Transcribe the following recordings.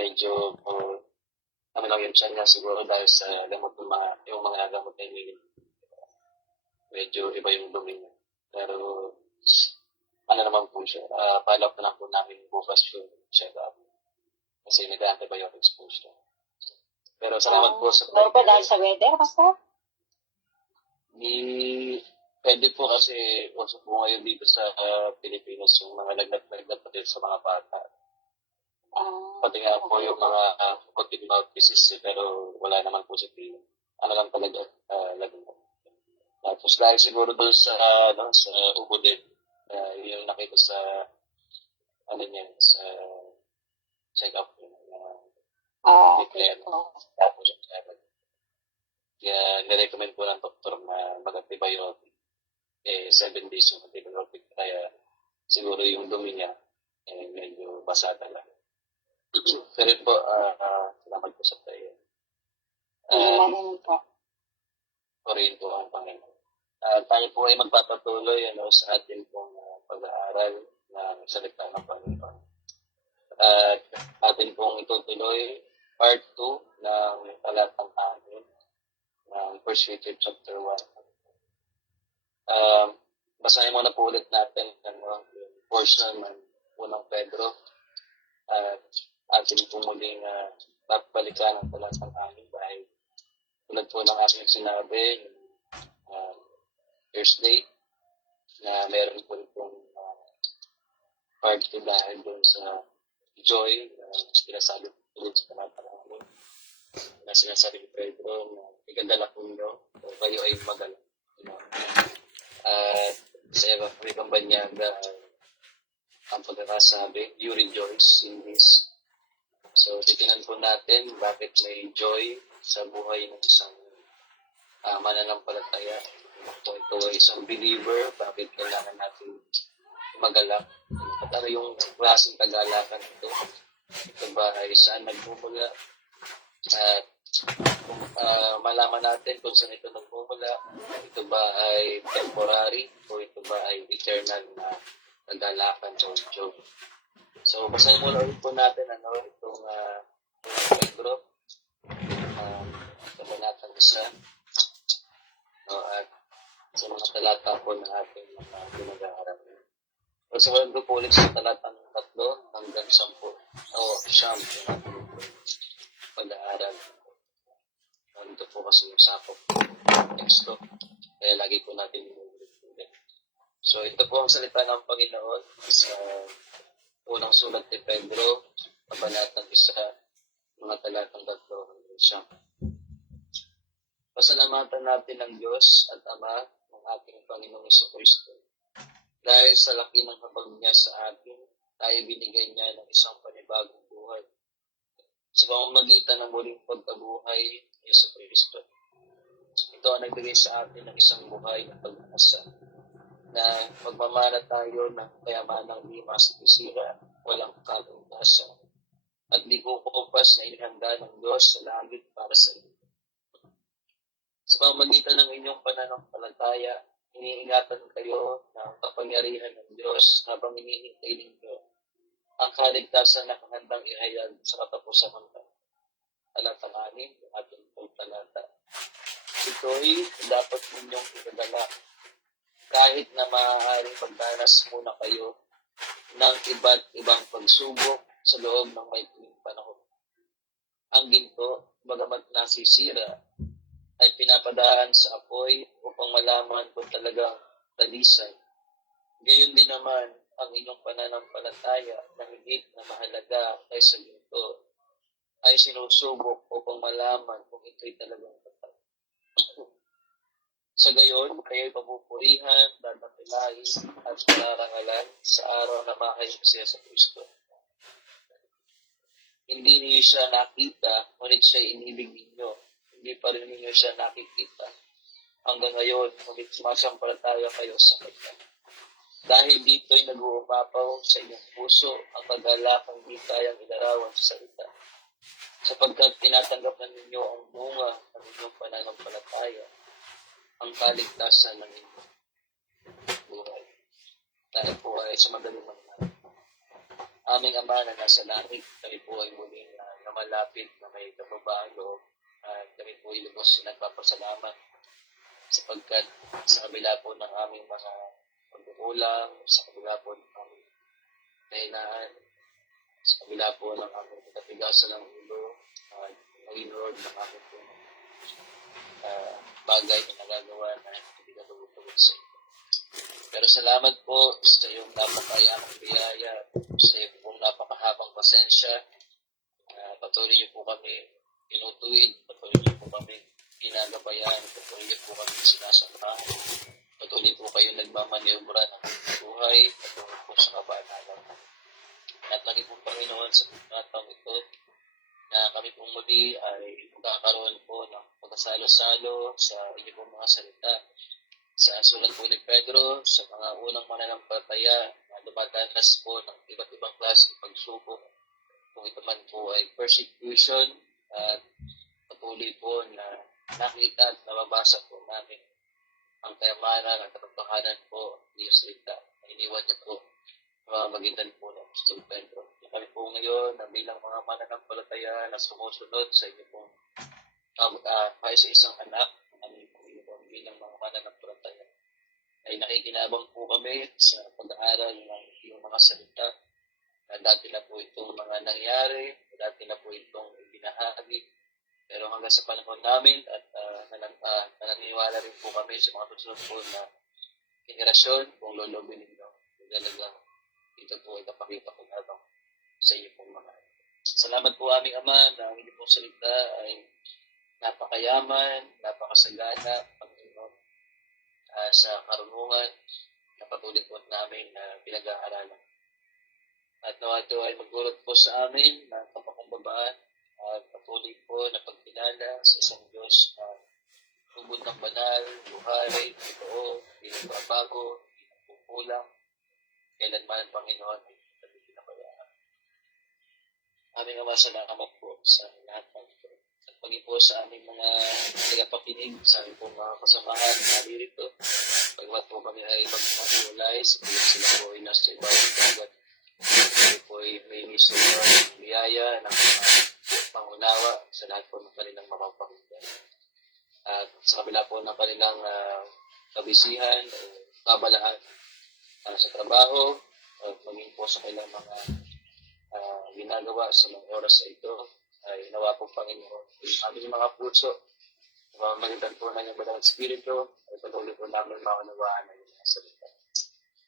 medyo ano lang yung tiyan niya siguro dahil sa gamot ng yung mga gamot na iniinom. Medyo iba yung dumi niya. Pero ano naman po siya, follow up na lang po namin bukas yung check-up. Kasi nag-antibiotics po siya. Pero salamat po sa Siguro po dahil sa weather, basta? Pwede po kasi uso po ngayon dito sa Pilipinas yung mga lagnat-lagnat pati sa mga bata. Pati nga po yung mga konting mouth disease pero wala naman po sa tingin. Ano lang talaga, lagnat. Tapos dahil siguro doon sa ubo din, yung nakita sa sa check-up niya. Okay po. Tapos kaya nirecommend po ng doktor na mag-antibiotic. 7 days yung antibiotic. Kaya siguro yung dumi niya medyo basa talaga. Pero po, salamat po sa tayo. Naman po. Rin po ang Panginoon. Tayo po ay magpapatuloy sa ating pong pag-aaral ng salita ng Panginoon. At atin pong itutuloy part 2 ng talatang 6 ng 1 Peter chapter 1. Basahin muna po ulit natin yung portion ng unang Pedro. At atin po muling babalikan ang talatang 6 dahil tulad po ng aking sinabi Thursday na meron po itong part 2 dahil doon sa joy na sinasabi ulit sa talatang 6 na sinasabi ni Pedro na ikadala po nyo o kayo ay magalang. At sa ibang banyaga ang pagkakasabi, you rejoice in this. So, titingnan po natin bakit may joy sa buhay ng isang mananampalataya. Kung ito ay isang believer, bakit kailangan natin magalak? At ano yung klaseng kagalakan ito? Ito ba ay saan nagmumula? At kung malaman natin kung saan ito nagmumula, ito ba ay temporary o ito ba ay eternal na kagalakan o joy? So, basahin muna ulit po natin itong Pedro. Kabanatang 1. At sa mga talata po na ating mga pinag-aaral. So, sumunod ko po ulit sa talatang 3 hanggang 10 o 9 pag-aaral. Ito po kasi yung sakop teksto. Kaya lagi po natin inuulit. So, ito po ang salita ng Panginoon sa unang sulat ni Pedro, kabanatang 1, mga talatang 3 hanggang 9. Pasalamatan natin ang Diyos at Ama ng ating Panginoong Jesucristo. Dahil sa laki ng habag niya sa atin, tayo binigay niya ng isang panibagong buhay. Sa pamamagitan ng muling pagkabuhay ni Jesucristo. Ito ang nagbigay sa atin ng isang buhay na pag-asa na magmamana tayo ng kayamanang di masisira, walang kalungkasan, at di kukupas na inihanda ng Diyos sa langit para sa inyo. Sa pamamagitan ng inyong pananampalataya, iniingatan kayo ng kapangyarihan ng Diyos habang hinihintay ninyo ang kaligtasan na handang ihayag sa katapusan ng talatang 6, yung ating talata. Ito'y dapat ninyong ikadala kahit na maaaring magdanas muna kayo ng iba't ibang pagsubok sa loob ng may panahon. Ang ginto, bagamat nasisira, ay pinapadaan sa apoy upang malaman kung talagang talisay. Gayon din naman ang inyong pananampalataya na higit na mahalaga kaysa ginto ay sinusubok upang malaman kung ito'y talagang tapat. Sa gayon, kayo'y papupurihan, dadakilain at pararangalan sa araw na mahayag siya sa Kristo. Hindi niyo siya nakita, ngunit siya inibig ninyo. Hindi pa rin ninyo siya nakikita. Hanggang ngayon, ngunit sumasampalataya kayo sa Kanya. Dahil dito'y nag-uumapaw sa inyong puso ang kagalakang di kayang ilarawan sa salita. Sapagkat tinatanggap na ninyo ang bunga ng inyong pananampalataya, ang kaligtasan ng inyong buhay. Dahil po ay sa madaling mga aming Ama na nasa langit, kami po ay muling na malapit na may kababaang loob. At kami po ay lubos na nagpapasalamat sapagkat sa kabila po ng aming mga pagkukulang, sa kabila po ng aming kahinaan, sa kabila po ng aming katigasan ng ulo, at Lord ng aming po bagay na nagagawa na hindi ka tumutugot sa inyo. Pero salamat po sa iyong napakayamang biyaya, sa iyong pong napakahabang pasensya. Patuloy niyo po kami inutuwid, patuloy niyo po kami ginagabayan, patuloy niyo po kami sinasamahan, patuloy po kayo nagmamaniobra ng buhay, patuloy po sa kabanalan. At lagi po Panginoon sa mga taong ito, na kami pong muli ay magkakaroon po ng pagkasalo-salo sa inyo pong mga salita. Sa sulat po ni Pedro, sa mga unang mananampalataya na dumadanas po ng iba't ibang klase ng pagsubok, kung ito man po ay persecution, at patuloy po na nakita at nababasa po namin ang kayamanan at katotohanan po ni Salita na iniwan niya po magitan po ng Apostol Pedro. Kami po ngayon na bilang mga mananampalataya na sumusunod sa inyo pong sa isang anak, kami po bilang mga mananampalataya ay nakikinabang po kami sa pag-aaral ng iyong mga salita na dati na po itong mga nangyari, dati na po itong ibinahagi, pero hanggang sa panahon namin at nananiwala rin po kami sa mga susunod po na henerasyon kung lolobin ninyo. Talagang ito po ay kapakita ko habang sa inyo pong mga. Salamat po aming Ama na ang inyong pong salita ay napakayaman, napakasagana, Panginoon, sa karunungan na patuloy po namin na pinag-aaralan. At nawa ito ay magdulot po sa amin ng kapakumbabaan at patuloy po na pagkilala sa isang Diyos na tubod ng banal, buhay, totoo, hindi nagbabago, hindi nagpupulang, kailanman, Panginoon, ay hindi pinabayaan. Aming Ama, salamat po sa lahat ng ito. At maging po sa aming mga tagapakinig, sa aming pong mga kasamahan na narito, pagkat po kami ay magpakulay, sabihin sila po ay nasa ibang dagat. Kami po ay may misunod, biyaya, ng pangunawa sa lahat po ng kanilang mapapakinggan. At sa kabila po ng kanilang kabisihan, kabalahan, sa trabaho, at maging po sa kailang mga ginagawa sa mga oras na ito, ay nawa po Panginoon, aming mga puso, mamalitan po ng iyong Banal Espiritu, ay patuloy po namin maunawaan ng iyong salita.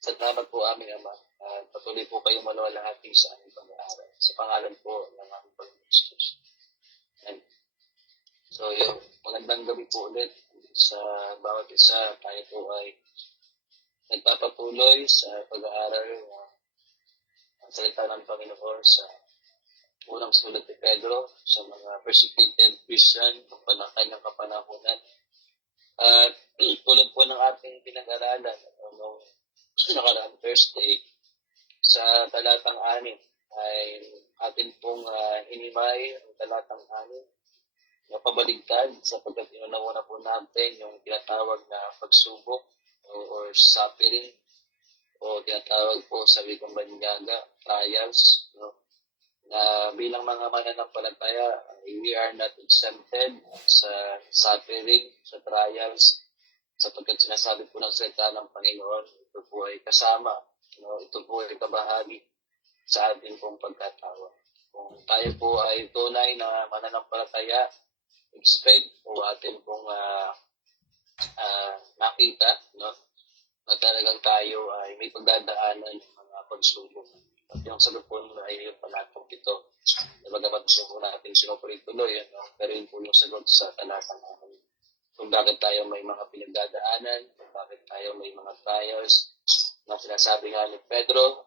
Salamat po aming Ama, at patuloy po kayong maluwalhati sa aming pag-aaral. Sa pangalan po ng aming Panginoon Jesus. So, yung magandang gabi po ulit sa bawat isa. Tayo po ay nagpapatuloy sa pag-aaral ng salita ng Panginoon sa unang sulat ni Pedro sa mga persecuted Christian ng kanyang kapanahunan. At tulad po ng ating pinag-aralan noong nakaraang Thursday, sa talatang 6 ay atin pong hinimay ang talatang 6 na pabaligtad sapagkat inunawa po natin yung tinatawag na pagsubok or suffering o tinatawag po sa wikang banyaga, trials, no? Na bilang mga mananampalataya, we are not exempted sa suffering, sa trials, sapagkat sinasabi po ng salita ng Panginoon, ito po ay kasama, no? Ito po ay kabahagi sa ating pong pagkatawa. Kung tayo po ay tunay na mananampalataya, expect o atin pong nakita, no? Na talagang tayo ay may pagdadaanan ng mga pagsubok. At yung sagot po ay yung palatong ito. Bagamat gusto po natin sinutuloy, no? Pero yun po yung sagot sa talatang namin. Kung bakit tayo may mga pinagdadaanan, kung bakit tayo may mga trials, na sinasabi nga ni Pedro,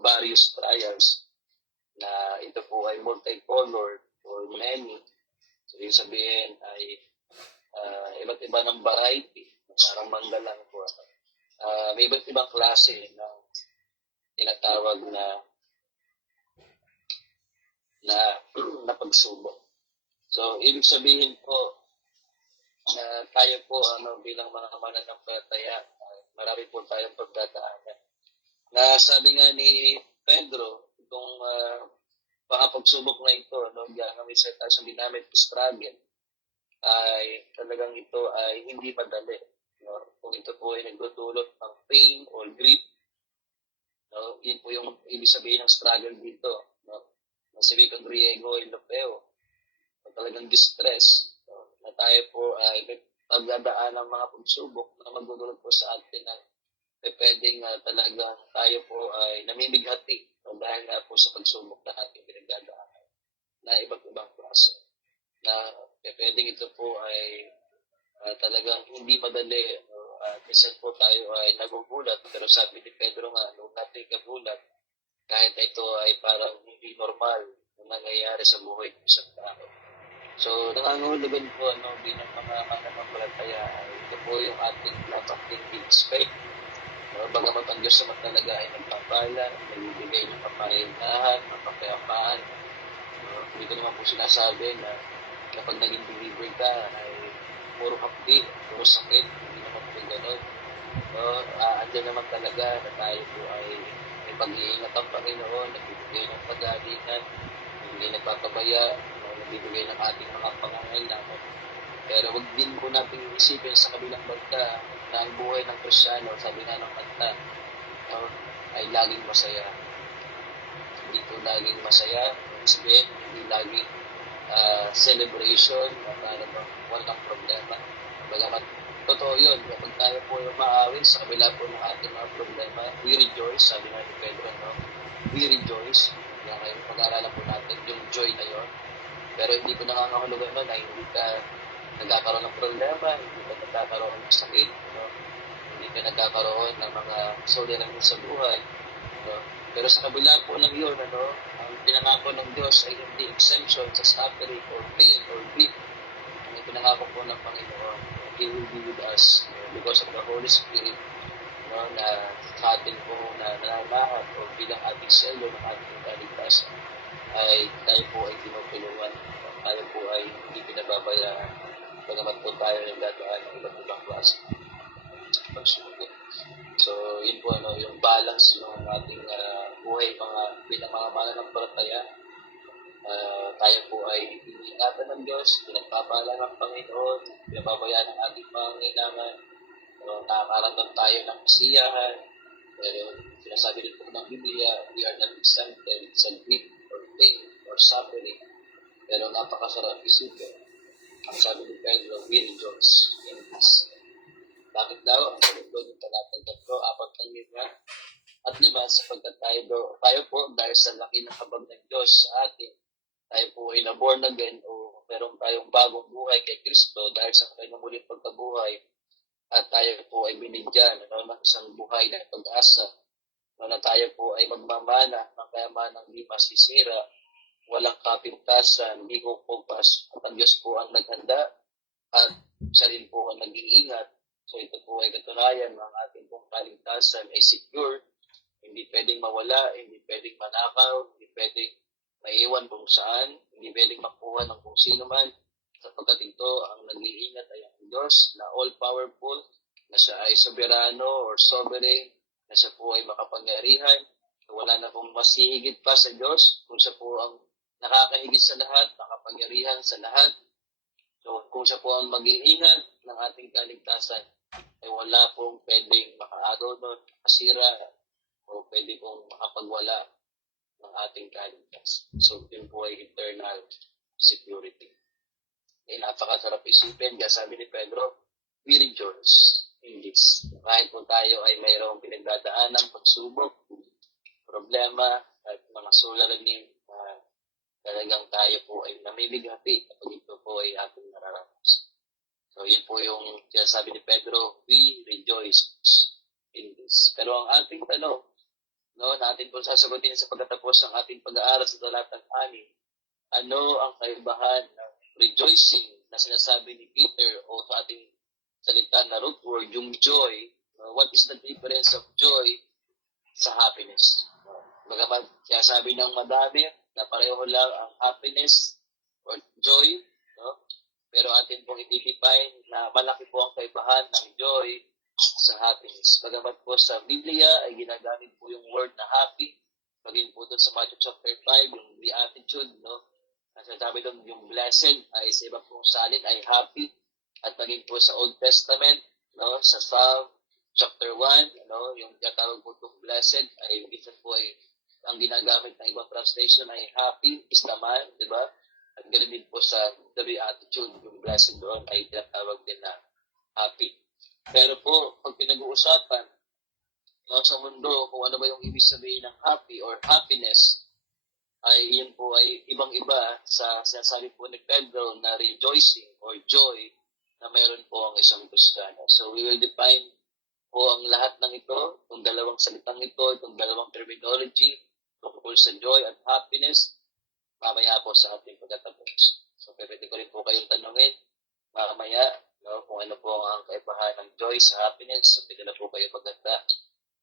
various trials, na ito po ay multicolored or many. So, yung sabihin ay iba't iba ng variety, parang manggalang po. May iba't ibang klase ng tinatawag na pagsubok. So, ibig sabihin po, tayo po bilang mga mananampalataya, marami po tayong pagdadaanan. Na sabi nga ni Pedro, itong mga pagsubok na ito, no, diyan kami sa tayo ginamit to struggle, ay talagang ito ay hindi madali. No? Kung ito po ay nagdudulot ng pain or grief, no, yun po yung ibig sabihin ng struggle dito. No? Sabi kang Griego ay Lopeo, talagang distress, no? Na tayo po ay pagdadaan ng mga pagsubok na magdudulot po sa atin na pwedeng talagang tayo po ay namimighati, no? Dahil nga po sa pagsubok na ating pinagdadaanan na iba't ibang klase. Na pwedeng ito po ay talagang hindi madali. No? Minsan po tayo ay nagugulat, pero sabi ni Pedro nga, nung natin kagulat, kahit ito ay parang hindi normal na nangyayari sa buhay ng isang tao. So, nangangahulugan po bilang mga mananampalataya, ito po yung ating dapat din expect. Bagamat ang Diyos naman talaga ay nagpapala, nagbibigay ng kapahingahan, ng kapayapaan. Hindi ko naman po sinasabi na kapag naging believer ka ay puro hapdi, puro sakit, hindi naman po gano'n. Andyan naman talaga na tayo po ay may pag-iingat ang Panginoon, nagbibigay ng pag-aalingan, hindi nagpapabaya, nagbibigay ng ating mga pangangailangan. Pero wag din po natin isipin sa kabilang banda na ang buhay ng Kristyano, sabi nga ng kanta, ay laging masaya. Hindi po laging masaya, sabihin, hindi laging celebration, para bang walang problema. Bagamat totoo yun, kapag tayo po yung maawin sa kabila po ng ating mga problema, we rejoice, sabi nga ni Pedro, no? We rejoice. Kaya ngayon pag-aaralan po natin yung joy na yun. Pero hindi ko nangangahulugan nun na hindi ka nagkakaroon ng problema, hindi ka nagkakaroon ng sakit, no? Hindi ka nagkakaroon ng mga suliranin sa buhay. No? Pero sa kabila po ng yun, ang pinangako ng Diyos ay hindi exemption sa suffering or pain or grief. Ang pinangako po ng Panginoon, He will be with us because of the Holy Spirit, no, na sa atin po na nananahat o bilang ating selo ng ating kaligtasan ay tayo po ay tinutulungan. Tayo po ay hindi pinababayaan. Bagamat po tayo nagdadaan ng iba't ibang klase pagsubok. So, yun po yung balance ng ating buhay bilang mga mananampalataya. Tayo po ay iniingatan ng Diyos, pinagpapala ng Panginoon, pinababayaan ng ating pangangailangan, nakakaramdam tayo ng kasiyahan. Pero sinasabi rin po ng Biblia, we are not exempted sa grief or pain or suffering. Pero napakasarap isipin. Ang sabi ni Pedro, we rejoice in this. Bakit daw? Ang sabi ko yung talatang 3, 4, 5, at 5, sapagkat tayo po dahil sa laki ng habag ng Diyos sa atin, tayo po ay na-born again o meron tayong bagong buhay kay Kristo dahil sa kanyang muling pagkabuhay, at tayo po ay binigyan ng isang buhay na pag-asa, na tayo po ay magmamana ng kayamanang di masisira, walang kapintasan, hindi kukupas, at ang Diyos po ang naghanda at siya rin po ang nag-iingat. So ito po ay katunayan ng ating pong kaligtasan ay secure, hindi pwedeng mawala, hindi pwedeng manakaw, hindi pwedeng maiwan kung saan, hindi pwedeng makuha ng kung sino man, sapagkat ito ang nag-iingat ay ang Diyos na all-powerful, na siya ay soberano or sovereign, na siya po ay makapangyarihan. So, wala na pong mas hihigit pa sa Diyos, kung siya po ang nakakahigit sa lahat, nakapangyarihan sa lahat. So, kung siya po ang mag-iingat ng ating kaligtasan, ay wala pong pwedeng makaagaw doon, makasira, o pwede pong makapagwala ng ating kaligtasan. So, yun po ay eternal security. Napakasarap isipin, kaya sabi ni Pedro, we rejoice in this. Kahit po tayo ay mayroong pinagdadaanan, pagsubok, problema, at mga suliranin, talagang tayo po ay namimighati kapag ito po ay ating nararanasan. So, yun po yung sinasabi ni Pedro, we rejoice in this. Pero ang ating tanong, natin po sasagutin sa pagkatapos ng ating pag-aaral sa talatang 6, ano ang kaibahan ng rejoicing na sinasabi ni Peter o sa ating salita na root word, yung joy? What is the difference of joy sa happiness? Bagamat sinasabi ng madami na pareho lang ang happiness or joy, pero atin pong i-define na malaki po ang kaibahan ng joy sa happiness. Bagamat po sa Biblia ay ginagamit po yung word na happy, Maging po doon sa Matthew chapter 5, yung beatitude, no? Nasasabi doon, yung blessed ay sa iba pong salin ay happy. At maging po sa Old Testament, no? Sa Psalm chapter 1, no? Yung tinatawag po itong blessed ay minsan po ay ang ginagamit ng ibang translation ay happy is the man, di ba? At ganoon din po sa the beatitude, yung blessed doon ay tinatawag din na happy. Pero po, pag pinag-uusapan sa mundo kung ano ba yung ibig sabihin ng happy or happiness, ay yun po ay ibang-iba sa sinasabi po ni Pedro na rejoicing or joy na mayroon po ang isang Kristiyano. So we will define po ang lahat ng ito, itong dalawang salitang ito, itong dalawang terminology tungkol sa joy at happiness, mamaya po sa ating pagtatapos. So pwede ko rin po kayong tanungin mamaya, no, kung ano po ang kaibahan ng joy sa happiness. So pwede na po kayo maganda,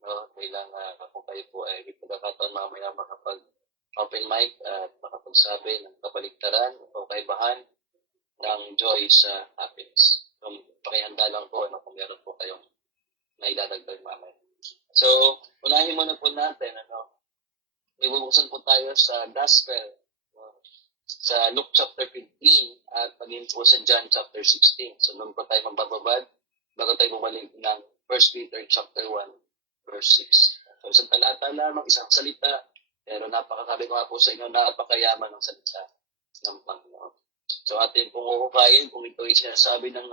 no, bilang kung kayo po ay may pagkakataon mamaya makapag-open mic at makapagsabi ng kabaligtaran o kaibahan ng joy sa happiness. So pakihanda lang po kung meron po kayong naidadagdag mamaya. So, unahin muna po natin, may bubuksan po tayo sa Gospel, sa Luke chapter 15 at maging po sa John chapter 16. So, doon po tayo mabababad bago tayo bumalik ng 1 Peter chapter 1 verse 6. So, isang talata lamang, isang salita, pero napakasabi ko nga po sa inyo, napakayaman ng salita ng Panginoon. So, atin pong huhukayin kung ito ay sinasabi ng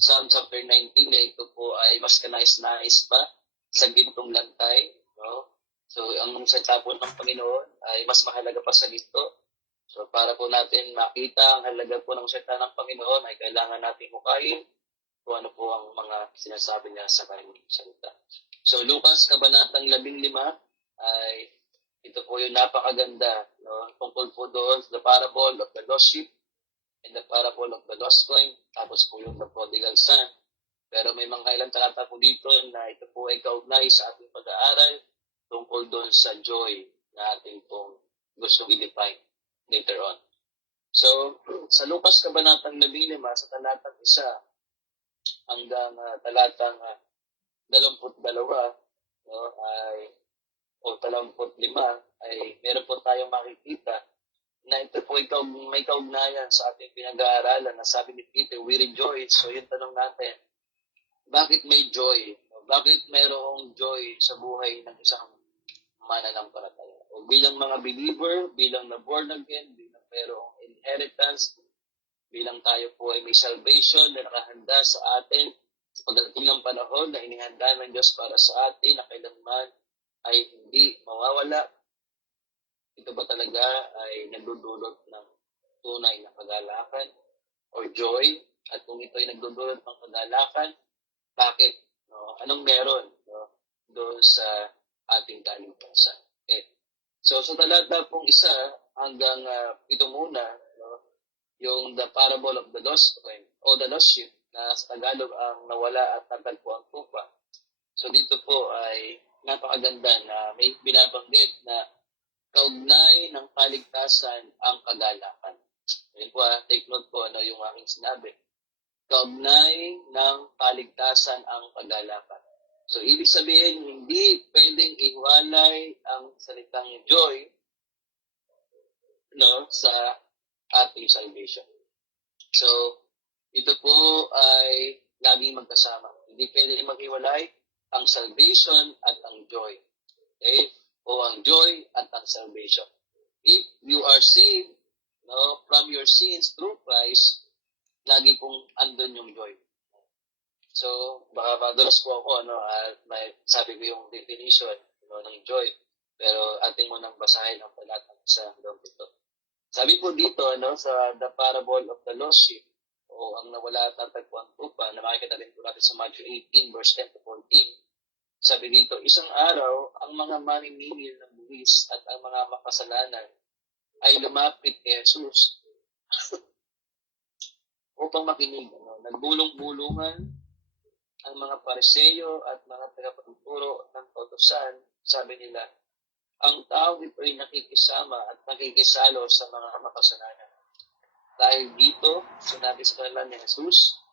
Psalm chapter 19, ito po ay mas kanais-nais pa sa gintong lantay. No? So, ang salita po ng Panginoon ay mas mahalaga pa sa ginto. So, para po natin makita ang halaga po ng salita ng Panginoon, ay kailangan natin hukayin kung ano po ang mga sinasabi niya sa kanyang salita. So, Lucas, kabanatang 15, ay ito po yung napakaganda. No? Tungkol po doon sa the parable of the lost sheep and the parable of the lost coin. Tapos po yung the prodigal son. Pero may mga ilang talata po dito na ito po ay kaugnay sa ating pag-aaral tungkol doon sa joy na ating pong gusto i-define later on. So, sa Lucas kabanatang 15, sa talatang 1 hanggang talatang 22, no, o 35, ay meron po tayong makikita na ito po may kaugnayan sa ating pinag-aaralan na sabi ni Peter, we rejoice. So yung tanong natin, bakit may joy? Bakit mayroong joy sa buhay ng isang mananampalataya? O bilang mga believer, bilang na born again, bilang mayroong inheritance, bilang tayo po ay may salvation na nakahanda sa atin sa pagdating ng panahon na inihanda ng Diyos para sa atin na kailanman ay hindi mawawala. Ito ba talaga ay nagdudulot ng tunay na kagalakan or joy? At kung ito ay nagdudulot ng kagalakan, bakit? No? Anong meron, no, doon sa ating kaligtasan? Okay. So, sa talata pong 1 hanggang 7 muna, no, yung the parable of the lost coin o the lost sheep na sa Tagalog ang nawala at natagpo ang tupa. So, dito po ay napakaganda na may binabanggit na kaugnay ng kaligtasan ang kagalakan. Ayun po, take note po yung aking sinabi. Kaugnay ng kaligtasan ang kagalakan. So, ibig sabihin, hindi pwedeng iwalay ang salitang joy, no, sa ating salvation. So, ito po ay laging magkasama. Hindi pwedeng maghiwalay ang salvation at ang joy. Okay? O ang joy at ang salvation. If you are saved, no, from your sins through Christ, lagi pong andun yung joy. So, baka madulas po ako, sabi ko yung definition, ng joy. Pero ating munang basahin ang talatang sa hanggang ito. Sabi po dito, sa the parable of the lost sheep, o ang nawala at natagpuan tupa, na makikita din po natin sa Matthew 18, verse 10 to 14. Sabi dito, isang araw, ang mga maniningil ng buwis at ang mga makasalanan ay lumapit kay Jesus upang makinig. Nagbulong-bulungan ang mga Pariseo at mga tagapagturo ng kautusan. Sabi nila, ang tao ito ay nakikisama at nakikisalo sa mga makasalanan. Dahil dito, sinabi sa kanila ni Jesus,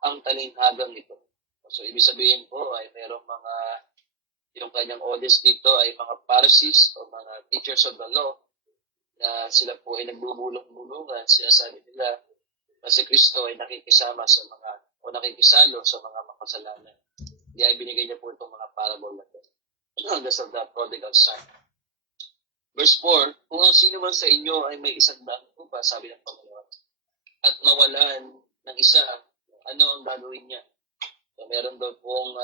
ang talinghagang ito. So, ibig sabihin po ay mayroong mga Yung kanyang audience dito ay mga Pharisees o mga teachers of the law na sila po ay nagbubulong-bulungan. Sinasabi nila na si Kristo ay nakikisama sa mga o nakikisalo sa mga makasalanan. Kaya binigay niya po itong mga parable na ito. That's of the prodigal son. Verse 4, kung ang sino man sa inyo ay may isang daang tupa, sabi ng Panginoon, at mawalan ng isa, ano ang gagawin niya? So, meron daw pong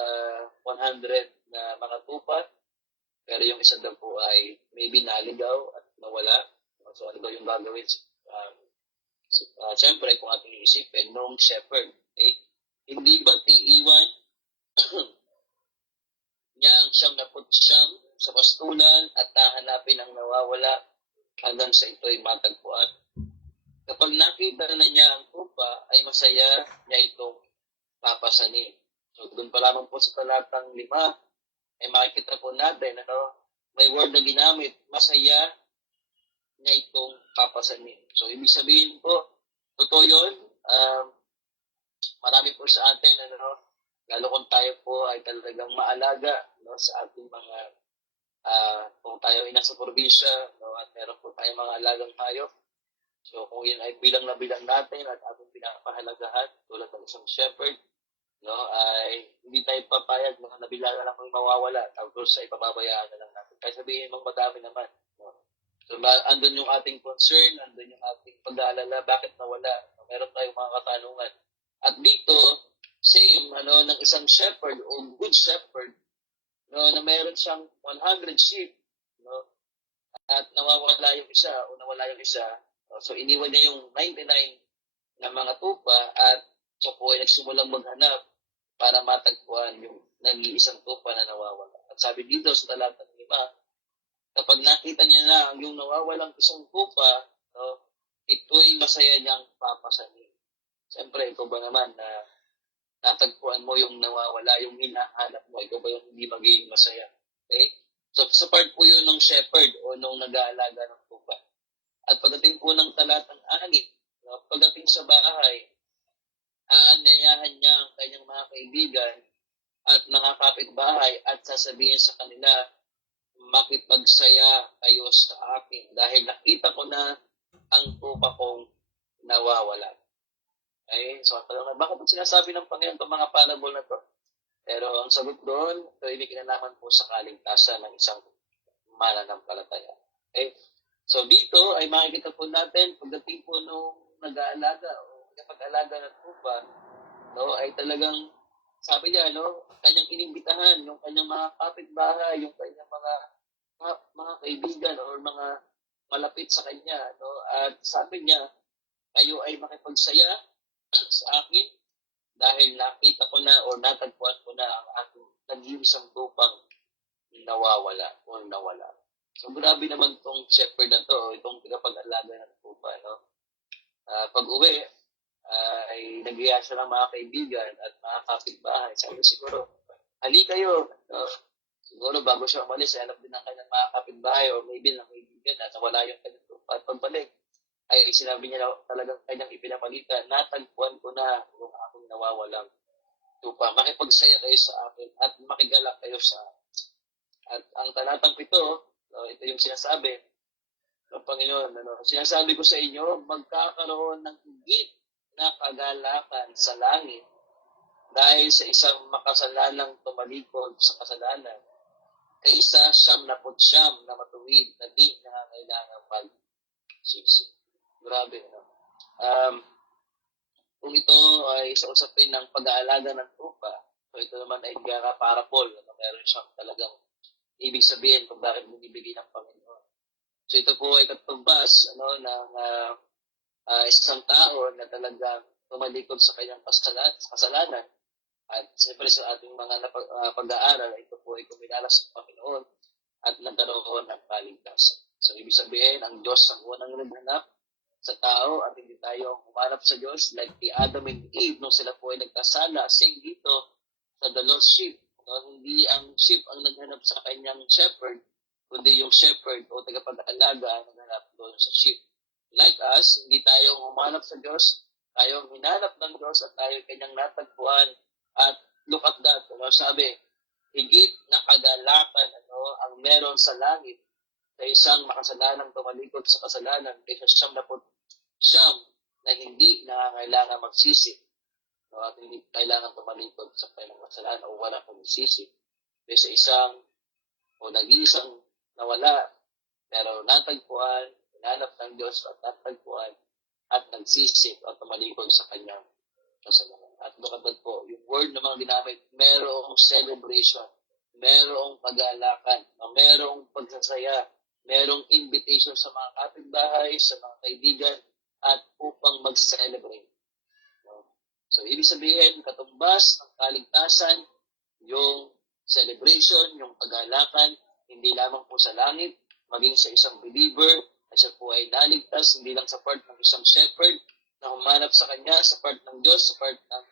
100 na mga tupa, pero yung isa daw po ay maybe naligaw at nawala. So, ano daw yung gagawin? Siyempre, kung ating iisipin, noong shepherd, okay? Hindi ba't iiwan niya ang 99 sa pastulan at hahanapin ang nawawala hanggang sa ito'y matagpuan? Kapag nakita na niya ang tupa, ay masaya niya itong papasanin. So, doon pa lamang po sa talatang 5, ay makikita po natin, may word na ginamit, masaya niya itong papasanin. So, ibig sabihin po, totoo yun. Marami po sa atin, lalo kung tayo po ay talagang maalaga sa ating mga, kung tayo ay nasa probinsya, at meron po tayong mga alagang hayop. So, kung yun ay bilang na bilang natin at ating pinapahalagahan, tulad ng isang shepherd, ay hindi tayo papayag na nabilangan lang kung mawawala, tapos ay pababayaan na lang natin. Kaya sabihin mong madami naman. So, andun yung ating concern, andun yung ating pag-aalala, bakit nawala? Meron tayong mga katanungan. At dito, same, ng isang shepherd o good shepherd, na meron siyang 100 sheep, at nawawala yung isa o nawala yung isa. So, iniwan niya yung 99 na mga tupa at siya po ay nagsimulang maghanap para matagpuan yung nag-iisang tupa na nawawala. At sabi dito sa talatang 5, kapag nakita niya na yung nawawalang isang tupa, ito'y masaya niyang papasanin. Siyempre, ikaw ba naman na natagpuan mo yung nawawala, yung hinahanap mo, ikaw ba yung hindi magiging masaya? Okay? So, sa part po yun ng shepherd o nung nag-aalaga ng tupa. At pagdating po ng talatang 6, pagdating sa bahay, aanyayahan niya ang kanyang mga kaibigan at mga kapitbahay at sasabihin sa kanila, makipagsaya kayo sa akin dahil nakita ko na ang tupa kong nawawala. Okay? So, bakit po sinasabi ng Panginoon itong mga parable na to? Pero ang sagot doon, ito ay kinalaman po sa kaligtasan ng isang mananampalataya. Okay? So dito ay makikita po natin, pagdating po nung nag-aalaga o kapag-alaga ng tupa, ay talagang, sabi niya, kanyang inimbitahan, yung kanyang mga kapitbahay, yung kanyang mga kaibigan o mga malapit sa kanya. At sabi niya, kayo ay makipagsaya sa akin dahil nakita ko na o natagpuan ko na ang aking nag-iisang tupang nawawala o nawala. So, grabe naman itong shepherd na to, itong tagapag-alaga ng tupa. Pag uwi, ay nag-iaya siya ng mga kaibigan at mga kapitbahay. Sabi siguro, hali kayo. Siguro bago siya umalis, hanap din ang kanyang mga kapitbahay o maybe ng kaibigan na nawala yung kanyang tupa. At pagbalik, ay sinabi niya na talagang kanyang ipinapalitan, natagpuan ko na yung aking nawawalang tupa. Makipagsaya kayo sa akin at makigalak kayo sa akin. At ang talatang 7, ito yung sinasabi ng Panginoon. Sinasabi ko sa inyo, magkakaroon ng higit na kagalakan sa langit dahil sa isang makasalanang tumalikod sa kasalanan kaysa 99 na matuwid na di nangangailangang mag-sipsip. Grabe, kung ito ay sa usapin ng pag-aalaga ng tupa, so ito naman ay parable, meron siyang talagang ibig sabihin kung bakit binibigay ng Panginoon. So ito po ay katumbas ng isang tao na talagang tumalikod sa kanyang kasalanan. At siyempre sa ating mga pag-aaral, ito po ay kuminalas sa Panginoon at nagkaroon ng kaligtasan. So ibig sabihin, ang Diyos ang unang naghanap sa tao at hindi tayo humanap sa Diyos like the Adam and Eve nung sila po ay nagkasala. Sing dito sa the lost sheep. Hindi ang sheep ang naghanap sa kanyang shepherd, kundi yung shepherd o tagapag-alaga ang naghanap doon sa sheep. Like us, hindi tayo humanap sa Diyos, tayo hinanap ng Diyos at tayo kanyang natagpuan. At look at that, sabi, higit na kagalakan ang meron sa langit sa isang makasalanang tumalikod sa kasalanan kaysa siyam na hindi nangangailangan magsisi, at hindi kailangan tumalikod sa kanilang kasalanan o wala pagsisi kaysa isang o nag-iisang nawala pero natagpuan, hinanap ng Diyos at natagpuan at nagsisi at tumalikod sa kanyang kasalanan. At bukod po, yung word na mga ginamit, merong celebration, merong pag-aalakan, merong pagsasaya, merong invitation sa mga kapitbahay, sa mga kaibigan, at upang mag-celebrate. So, ibig sabihin, katumbas ng kaligtasan, yung celebration, yung pag-aalakan, hindi lamang po sa langit, maging sa isang believer, na siya po ay naligtas, hindi lang sa part ng isang shepherd, na humanap sa kanya, sa part ng Diyos, sa part ng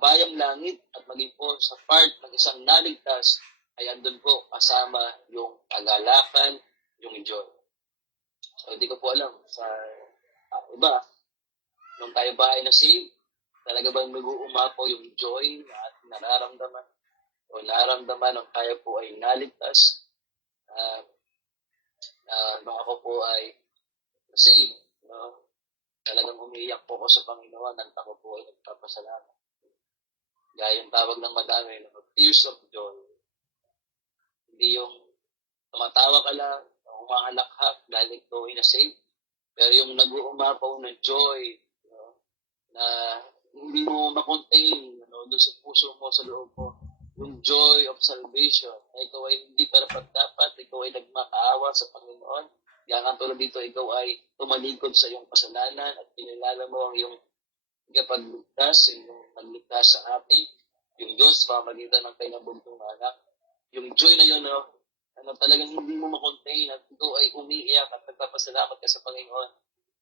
bayang langit, at maging po sa part ng isang naligtas, ay andun po kasama yung pag-aalakan, yung joy. So, hindi ko po alam sa iba, nung tayo ba ay nasave, talaga bang nag-uumapaw yung joy na ating nararamdaman o naramdaman nung tayo po ay naligtas, nung ako po ay nasave, talagang umiiyak po ako sa Panginoon nang ako po ay nagpapasalamat. Gaya yung tawag ng madami, tears of joy. Hindi yung tumatawa ka lang, umahalakhak dahil ito ay na-save, pero yung nag-uumapaw na joy, na hindi mo makontain doon sa puso mo, sa loob mo, yung joy of salvation, na ikaw ay hindi dapat, ikaw ay nagmakaawa sa Panginoon. Kaya tulad dito, ikaw ay tumalikod sa iyong kasalanan at kinilala mo ang iyong kapagligtas, yung magligtas sa atin, yung Diyos, pamagitan ng kanyang buntong anak. Yung joy na yun, talagang hindi mo makontain at ikaw ay umiiyak at nagpapasalamat ka sa Panginoon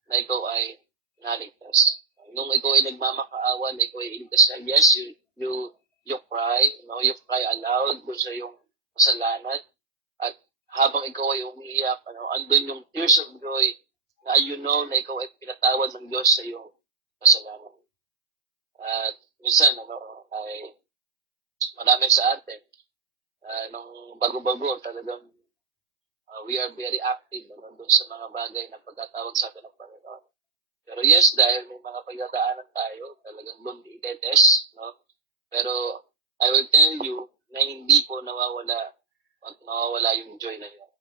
na ikaw ay naligtas. Nung ikaw ay nagmamakaawa, na ikaw ay iligtas ka, yes, you cry, you cry aloud doon sa iyong kasalanan. At habang ikaw ay umiiyak, andun yung tears of joy na na ikaw ay pinatawad ng Diyos sa iyong kasalanan. At minsan, ay marami sa atin, nung bago-bago, talagang we are very active doon sa mga bagay na pagkatawag sa atin ng Panginoon. Pero yes, dahil may mga pagdadaanan tayo, talagang doon i-test, Pero I will tell you na hindi po nawawala yung joy na yun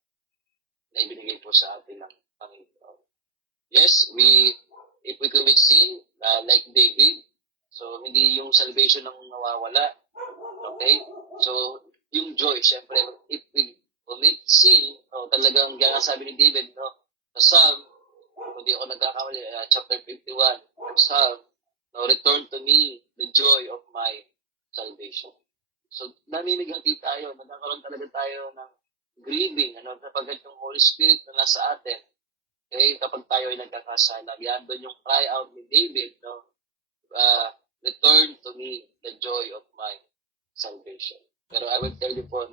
na ibinigay po sa atin ng Panginoon. Yes, if we commit sin, like David, so hindi yung salvation ang nawawala, okay? So, yung joy, syempre, if we commit sin, talagang gaya sabi ni David, sa Psalm, hindi ako nagkakamali, chapter 51, Psalm, return to me the joy of my salvation. So, namimigati tayo, magkakaroon talaga tayo ng grieving, sapagkat yung Holy Spirit na nasa atin, okay, kapag tayo ay nagkakasala, yan doon yung cry out ni David, return to me the joy of my salvation. Pero I will tell you po,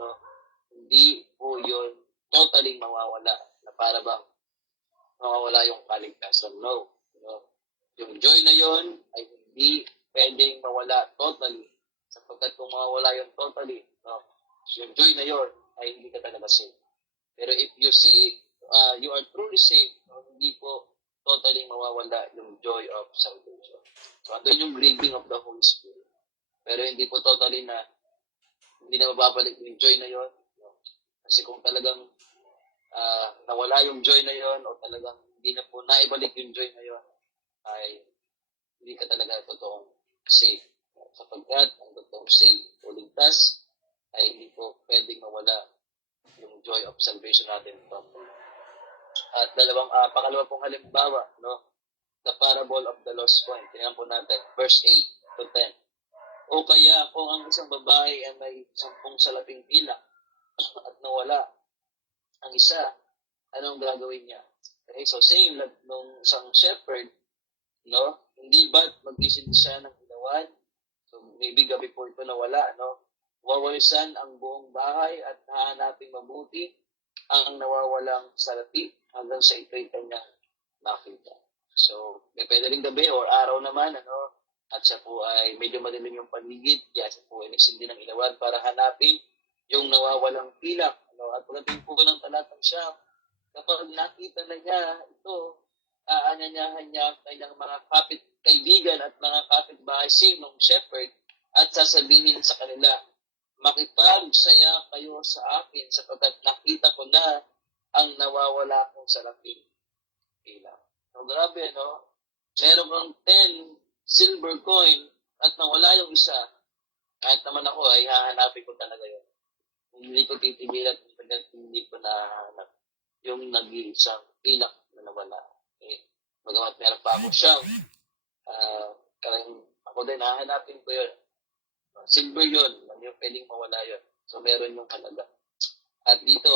hindi po yun totally mawawala, na para bang mawawala yung kaligtasan. No. Yung joy na yon ay hindi pwedeng mawala totally. Sapagkat kung mawawala yun totally, yung joy na yon ay hindi ka talaga saved. Pero if you see, you are truly saved, hindi po totally mawawala yung joy of salvation. So, andun yung grieving of the Holy Spirit. Pero hindi po totally na hindi na mababalik yung joy na yon. Kasi kung talagang nawala yung joy na yon o talagang hindi na po naibalik yung joy na yon, ay hindi ka talaga totoong safe. Sapagkat ang totoong safe o ligtas ay hindi po pwedeng mawala yung joy of salvation natin. At pangalawa pong halimbawa, the parable of the lost coin. Tingnan po natin, verse 8 to 10. O kaya kung ang isang babae ay may 10 salaping pilak at nawala ang isa, anong gagawin niya? Okay, so same like nung isang shepherd, hindi ba't mag-isip siya ng ilawan? So maybe gabi po ito nawala, wawalisan ang buong bahay at hahanapin mabuti ang nawawalang salapi hanggang sa ito'y kanyang makita. So, may pwede rin gabi or araw naman, at siya po ay medyo madilim yung paligid, kaya siya po ay nagsindi ng ilawan para hanapin yung nawawalang pilak. At pagdating po ng talatang siyam, kapag nakita na niya ito, aananyahan niya ang kanyang mga kaibigan at mga kapitbahay ng shepherd at sasabihin sa kanila, makipagsaya kayo sa akin sapagkat nakita ko na ang nawawala kong salaking pilak. So, grabe, no? Meron kang 10 silver coin at nawala yung isa. Kahit naman ako ay hahanapin ko talaga yun. Hindi ko titigilan at hindi ko nahanap yung nag-iisang pilak na nawala. Bagamat meron pa ako siyang, karang ako din, hahanapin ko yun. Silver yun, yung pwedeng mawala yun. So, meron yung halaga. At dito,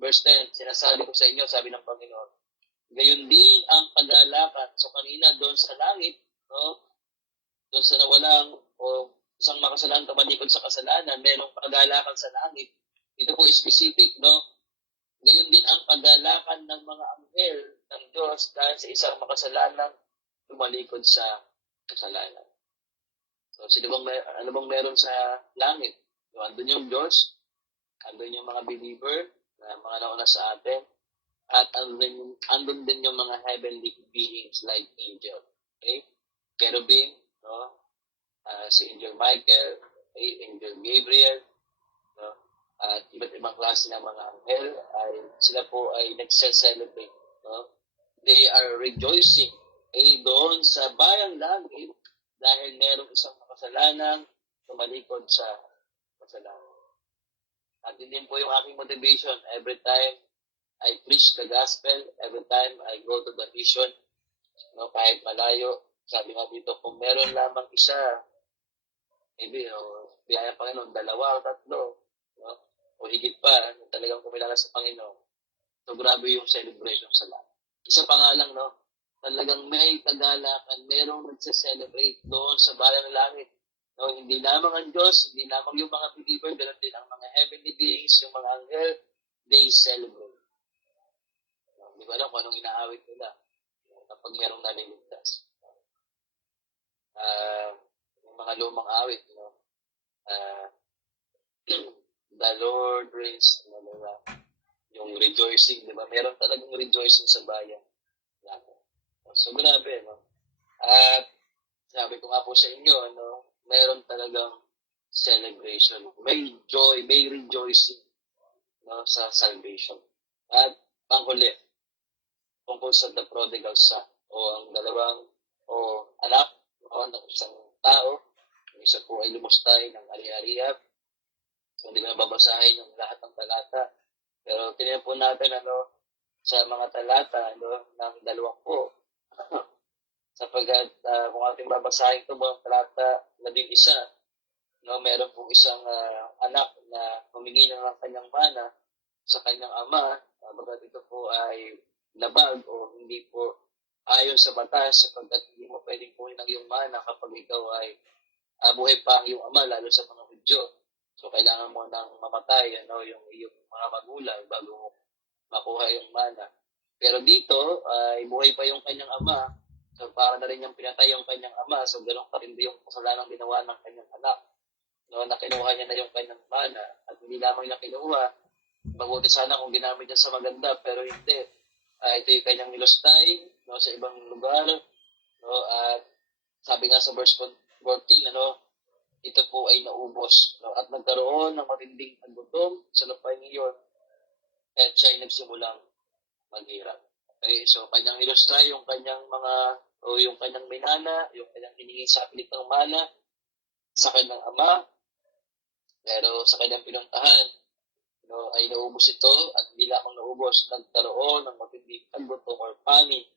verse 10, sinasabi ko sa inyo, sabi ng Panginoon, gayon din ang paglalakan. So, kanina, doon sa langit, no? Doon sa nawalang, o isang makasalanan tumalikod sa kasalanan, merong paglalakan sa langit. Ito po specific, no? Gayon din ang paglalakan ng mga anghel ng Diyos dahil sa isang makasalanang tumalikod sa kasalanan. So, ano bang meron sa langit? So, andun yung Diyos, andun yung mga believer, na mga nauna sa atin, at andun din yung mga heavenly beings like angel. Okay? Cherubim, no? Si Angel Michael, Angel Gabriel, no? At iba't ibang klase ng mga anghel, sila po ay nagse-celebrate. No? They are rejoicing doon sa bayang langit dahil merong isang makasalanang tumalikod sa kasalanan. At din po yung aking motivation every time I preach the gospel, every time I go to the mission, no, kahit malayo. Sabi nga dito, kung meron lamang isa, maybe, biyaya ng Panginoon, 2 o 3, no, o higit pa, talagang kumilala sa Panginoon. So, grabe yung celebration sa lahat. Isa pa nga lang, no, talagang may kagalakan, merong nagse-celebrate doon sa bayan ng langit. No, hindi lamang ang Diyos, hindi lamang yung mga believer, ganoon din ang mga heavenly beings, yung mga anghel, they celebrate. No, hindi ko alam kung anong inaawit nila kapag merong naliligtas. Yung mga lumang awit, no? The Lord reigns, yung rejoicing, di ba? Meron talagang rejoicing sa bayan. So, grabe, no? At sabi ko nga po sa inyo, no? Meron talagang celebration. May joy, may rejoicing, no? Sa salvation. At panghuli, tungkol sa the prodigal son, o ang dalawang, anak, ng isang tao. Yung isa po ay lumustay ng ari-ariap. So, hindi ko na babasahin yung lahat ng talata. Pero tiniyan po natin, sa mga talata, ng 20. Sapagkat kung ating babasahin ito, mga talata 11, meron pong isang anak na humingi ng kanyang mana sa kanyang ama. Bagat ito po ay labag o hindi po ayon sa batas, sapagkat hindi mo pwedeng kunin ang iyong mana kapag ikaw ay buhay pa ang iyong ama, lalo sa mga Hudyo. So, kailangan mo nang mamatay, yung iyong mga magulang bago mo makuha yung mana. Pero dito, ay buhay pa yung kanyang ama. So, para na rin yung pinatay yung kanyang ama. So, ganoon pa rin yung kasalanang ginawa ng kanyang anak. No, na kinuha niya na yung kanyang mana. At hindi lamang niya kinuha. Mabuti sana kung ginamit niya sa maganda, pero hindi. Ito yung kanyang nilustay, sa ibang lugar. At sabi nga sa verse 14, ito po ay naubos. At nagkaroon ng matinding paggutom sa lupain iyon. At siya ay nagsimulang maghirap. Okay, so kanyang nilustay yung kanyang yung kanyang minana, yung kanyang hiningi sa pilit ng mana sa kanyang ama. Pero sa kanyang pinuntahan, ay naubos ito at hindi lamang naubos, nagkaroon ng matinding paggutom or famine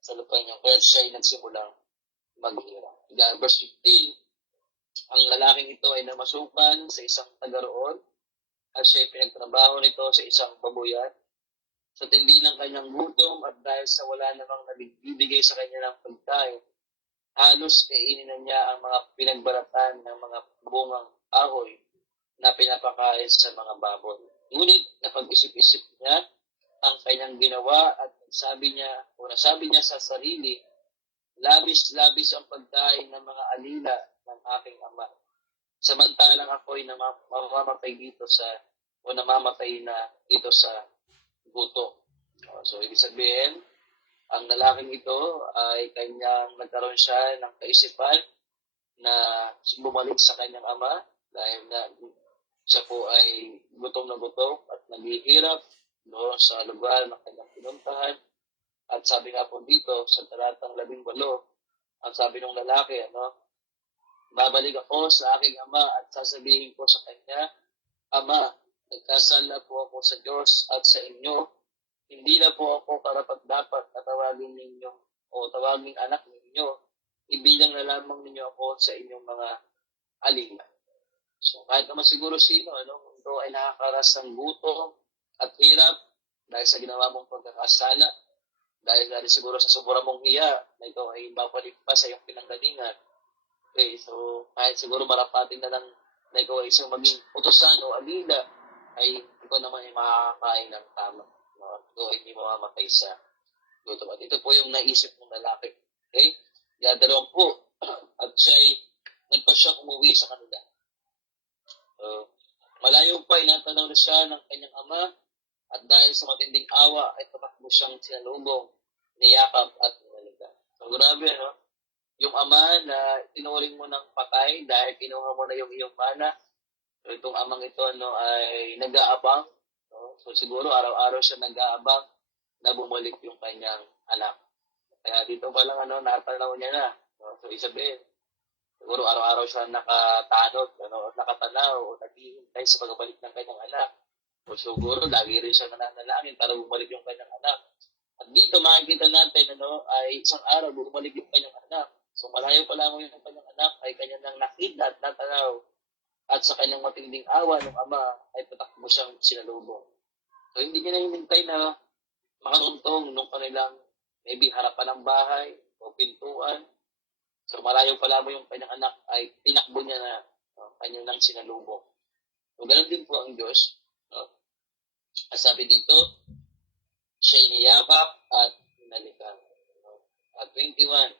sa lupain niya. Kaya siya ay nagsimulang maghirap. Verse 15, ang lalaking ito ay namasukan sa isang taga-roon at siya ay pinagtrabaho nito sa isang babuyan. Sa tindi ng kanyang gutom at dahil sa wala namang nabibigay sa kanya ng pagkain, halos kainin na niya ang mga pinagbaratan ng mga bungang ahoy na pinapakain sa mga baboy. Ngunit napag-isip-isip niya ang kanyang ginawa at nasabi niya sa sarili, labis-labis ang pagkain ng mga alila ng aking ama. samantalang ako'y mamamatay dito namamatay na dito sa guto. So, ibig sabihin, ang lalaking ito ay nagkaroon siya ng kaisipan na bumalik sa kanyang ama dahil na siya po ay gutom na gutom at naghihirap doon sa lugar na kanyang pinuntahan. At sabi nga po dito sa talatang 18, ang sabi ng lalaki, babalik ako sa aking ama at sasabihin ko sa kanya, Ama, nagkasala po ako sa Diyos at sa inyo. Hindi na po ako karapat-dapat na tawagin ninyo o tawagin anak ninyo. Ibilang na lamang ninyo ako sa inyong mga alila. So kahit naman siguro sino, ito ay nakakaras ng gutom at hirap dahil sa ginawa mong pagkakasala, dahil siguro sa sobra mong hiya na ito ay babalik pa sa iyong pinanggalingan. Okay, so kahit siguro marapatin na lang na ikaw ay isang maging utusan o alila, ay ikaw naman ay makakain ng tama. Ikaw ay hindi mamamatay sa gutom. At ito po yung naisip ng lalaki. Okay? Dalawang po. At siya ay nagpa-siya umuwi sa kanila. Malayo pa, inatanaw na siya ng kanyang ama at dahil sa matinding awa ay tumakbo siyang sinalubong, niyakap at naligaw. So grabe, yung ama na tinuring mo ng patay dahil kinuha mo na yung iyong mana. So, itong amang ito ay nag-aabang. So siguro araw-araw siya nag-aabang na bumalik yung kanyang anak. Kaya dito pa lang natanaw niya na. So isabihin, siguro araw-araw siya nakatanod, nakatanaw o naghihintay sa pagbalik ng kanyang anak. So siguro lagi rin siya nananalangin para bumalik yung kanyang anak. At dito makikita natin ay isang araw bumalik yung kanyang anak. So malayo pa lamang yung kanyang anak ay kanya nang nakita at natanaw at sa kanyang matinding awa ng ama ay patakbo siyang sinalubong. So hindi niya na hinintay na makaruntong nung kanilang maybe harapan ng bahay o pintuan. So malayo pa lamang yung kanyang anak ay tinakbo niya na kanyang nang sinalubong. So ganun din po ang Diyos. Sabi dito, siya iniyakap at nalikan. At 21,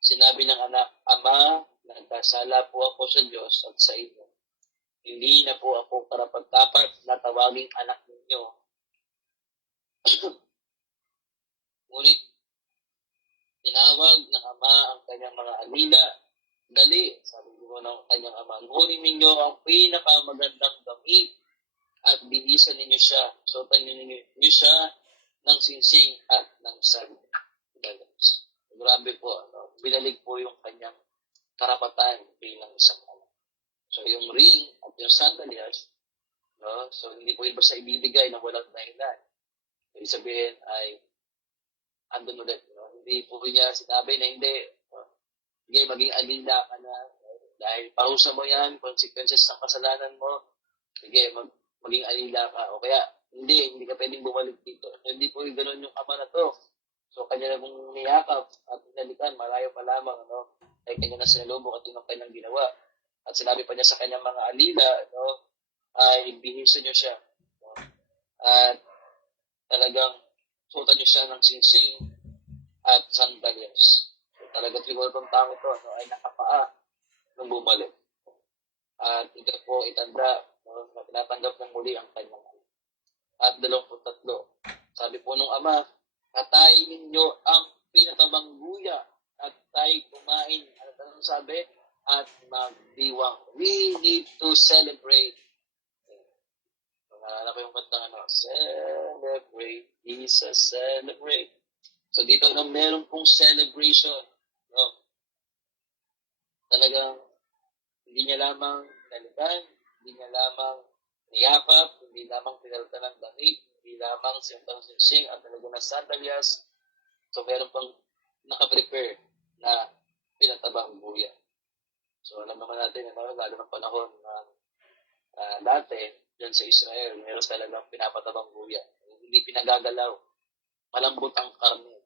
sinabi ng anak, Ama, nagkasala po ako sa Diyos at sa inyo. Hindi na po ako karapat-dapat na tawaging anak ninyo. Ngunit, tinawag ng ama ang kanyang mga alila. Dali, sabi ko ng kanyang ama, kunin ninyo ang pinakamagandang damit at bihisan ninyo siya. Suotan ninyo siya ng singsing at ng sandals. Grabe po, binalik po yung kanyang karapatan bilang isang anak. So yung ring at yung sandals, so hindi po yun basta ibibigay na walang dahilan. Ibig sabihin ay andun ulit. Hindi po niya sinabi na hindi, hindi maging alila ka na dahil parusa mo yan, consequences ng kasalanan mo, sige, maging alila ka. O kaya, hindi ka pwedeng bumalik dito. Hindi po yung ganun yung ama na to. So, kanya na mong niyakap at nalikan, malayo pa lamang, ay kanya na sinalubong at yung kanyang ginawa. At sinabi pa niya sa kanyang mga alila, ay bihisan niyo siya. At talagang suotan niyo siya ng singsing at sandals. So, talagang siguro itong tao ito ay nakapaa nung bumalik. At ito po itanda na tinatanggap ng muli ang kanyang anak. At 23, sabi po nung ama, katayin ninyo ang pinatabangguya at tayo kumain. Ano sabi? At magdiwang. We need to celebrate. Naalala ko yung kantang celebrate, Jesus, celebrate. So dito meron pong celebration. Talagang hindi niya lamang nalitan, hindi niya lamang niyakap, hindi lamang pinalitan ng damit, hindi lamang sing at talagang na sandalias. So meron pang nakaprepare na pinatabang buya. So alam naman natin, lalo ng panahon na dati, dyan sa Israel, meron talagang pinapatabang buya. Hindi pinagagalaw. Malambot ang karne.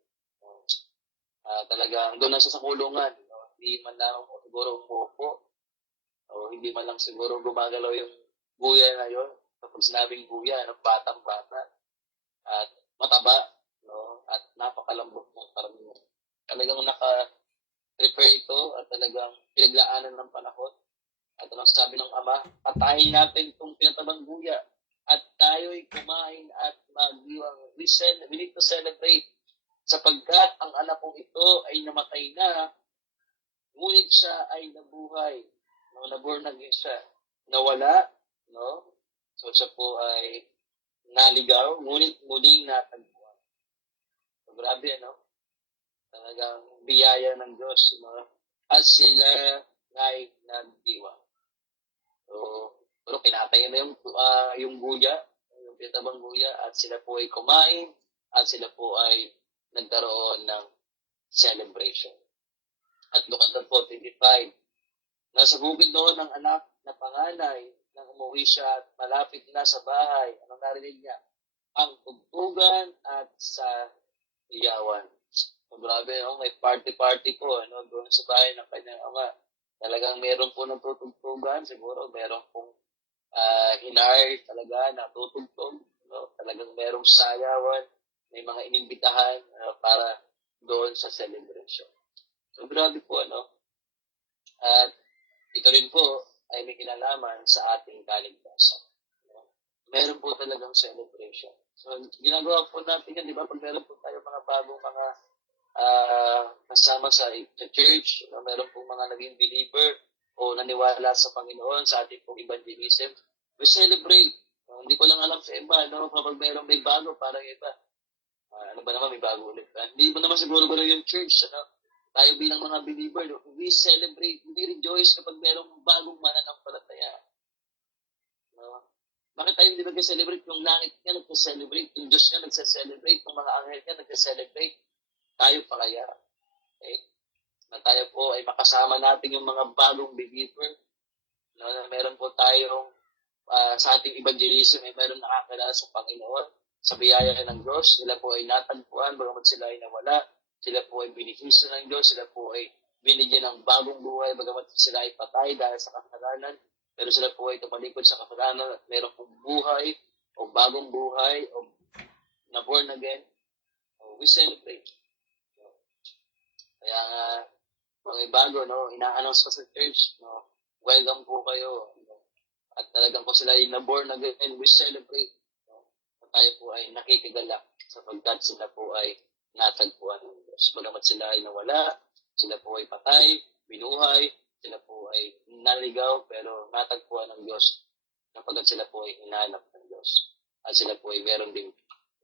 Talagang doon lang sa kulungan. Hindi man lang siguro umuupo. O hindi man lang siguro gumagalaw yung buya na yun. Kapag sinabing buya, batang-bata. At mataba. At napakalambot ng karne. Talagang naka-prepare ito at talagang pinaglaanan ng panahon. At At anong sabi ng ama, patayin natin itong pinatabang buya at tayo'y kumain at magdiwang. We need to celebrate sapagkat ang anak kong ito ay namatay na, ngunit siya ay nabuhay. No, naborn again siya. Nawala, no? So siya po ay naligaw, ngunit muling natagpuan. So, grabe, ano? Talagang biyaya ng Diyos, no? At sila ay nagdiwang. So, pero pinatay na yung buya, yung pinatabang buya, at sila po ay kumain, at sila po ay nagkaroon ng celebration. At Luke 4:25, nasa bukid noon ng anak na panganay nang umuwi siya at malapit na sa bahay. Anong narinig niya? Ang tugtugan at sa iyawan. So, grabe, no? May party-party po, ano, doon sa bahay ng kanyang ama. Talagang meron po ng tutugtugan, siguro meron pong hinire talaga na tutugtog. No? Talagang merong sayawan, may mga inimbitahan para doon sa celebration. So, grabe po, ano? At ito rin po ay may kinalaman sa ating kaligtasan. No? Meron po talagang celebration. So, ginagawa po natin yan, di ba? Pag meron po tayo mga bagong mga kasama sa church, no? Meron po mga naging believer o naniwala sa Panginoon sa ating pong evangelism, we celebrate. Hindi ko lang alam sa iba, no? Kapag meron may bago, parang iba. Ano ba naman, may bago ulit. Hindi mo naman siguro yung church, ano? Tayo bilang mga believer, no? We celebrate, we rejoice kapag merong bagong mananampalataya. No? Bakit tayo hindi nag-celebrate? Yung langit niya nag-celebrate, yung Diyos niya nag-celebrate, yung mga anghel niya nag-celebrate. Tayo pa kaya? Okay? Na tayo po ay makasama natin yung mga bagong believer. No? Na meron po tayong sa ating evangelism ay meron nakakilala sa Panginoon. Sa biyaya ng Diyos, sila po ay natagpuan, bagamat sila ay nawala. Sila po ay binihiso ng Diyos, sila po ay binigyan ng bagong buhay, bagamat sila ay patay dahil sa kasalanan. Pero sila po ay tumalikod sa kasalanan at meron pong buhay o bagong buhay o na born again. We celebrate. Kaya nga, mga bago, no, ina-announce ko sa church, no, welcome po kayo. No? At talagang ko sila ay na-born again, we celebrate. No? Tayo po ay nakikigalak sapagkat sila po ay natagpuan ng Diyos. Bagamat sila ay nawala, sila po ay patay, binuhay, sila po ay naligaw, pero natagpuan ng Diyos sapagkat sila po ay hinanap ng Diyos. At sila po ay meron ding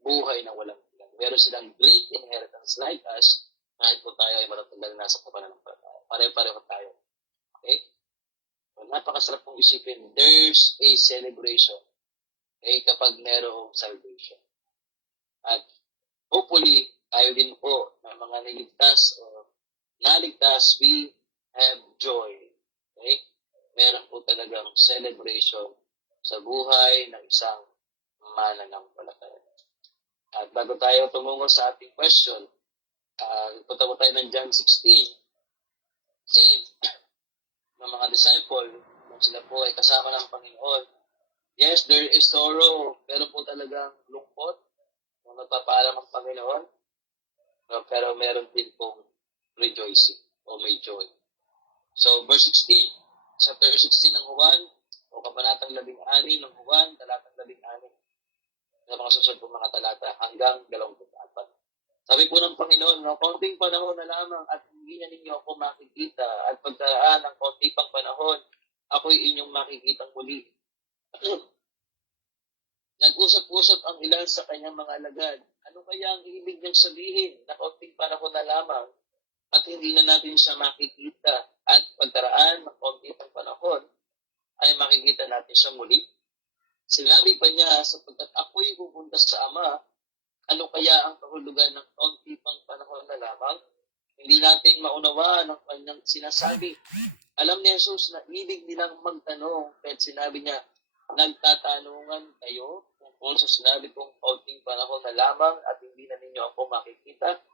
buhay na walang hanggan. Meron silang great inheritance like us, kahit po tayo ay matatagal na sa pananampalataya. Pare-pareho tayo. Okay? So, napakasarap pong isipin, there's a celebration. Okay? Kapag merong salvation. At hopefully, tayo din po ng mga niligtas o naligtas, we have joy. Okay? Meron po talagang celebration sa buhay ng isang mananampalataya. At bago tayo tumungo sa ating question, punta mo tayo ng John 16. Same ng mga disciple, nung sila po ay kasama ng Panginoon. Yes, there is sorrow, pero po talagang lungkot nung nagpapaalam ang Panginoon. Pero meron din pong rejoicing o may joy. So, verse 16, chapter 16 ng Juan, o kabanatang 16 ng Juan, talatang 16, sa mga susunod pong mga talata hanggang 24. Sabi po ng Panginoon, no, konting panahon na lamang at hindi na ninyo ako makikita at pagkaraan ng konti pang panahon, ako'y inyong makikitang muli. Nag-usap-usap ang ilan sa kanyang mga alagad. Ano kaya ang ibig niyang sabihin na konting panahon na lamang at hindi na natin siya makikita at pagkaraan ng konti pang panahon ay makikita natin siya muli? Sinabi pa niya, sapagkat ako'y pupunta sa Ama, ano kaya ang kahulugan ng konti pang panahon na lamang? Hindi natin maunawaan ang kanyang sinasabi. Alam ni Jesus na ibig nilang magtanong, kaya sinabi niya, nagtatanungan kayo tungkol sa sinabi kong konting panahon na lamang at hindi na ninyo ako makikita.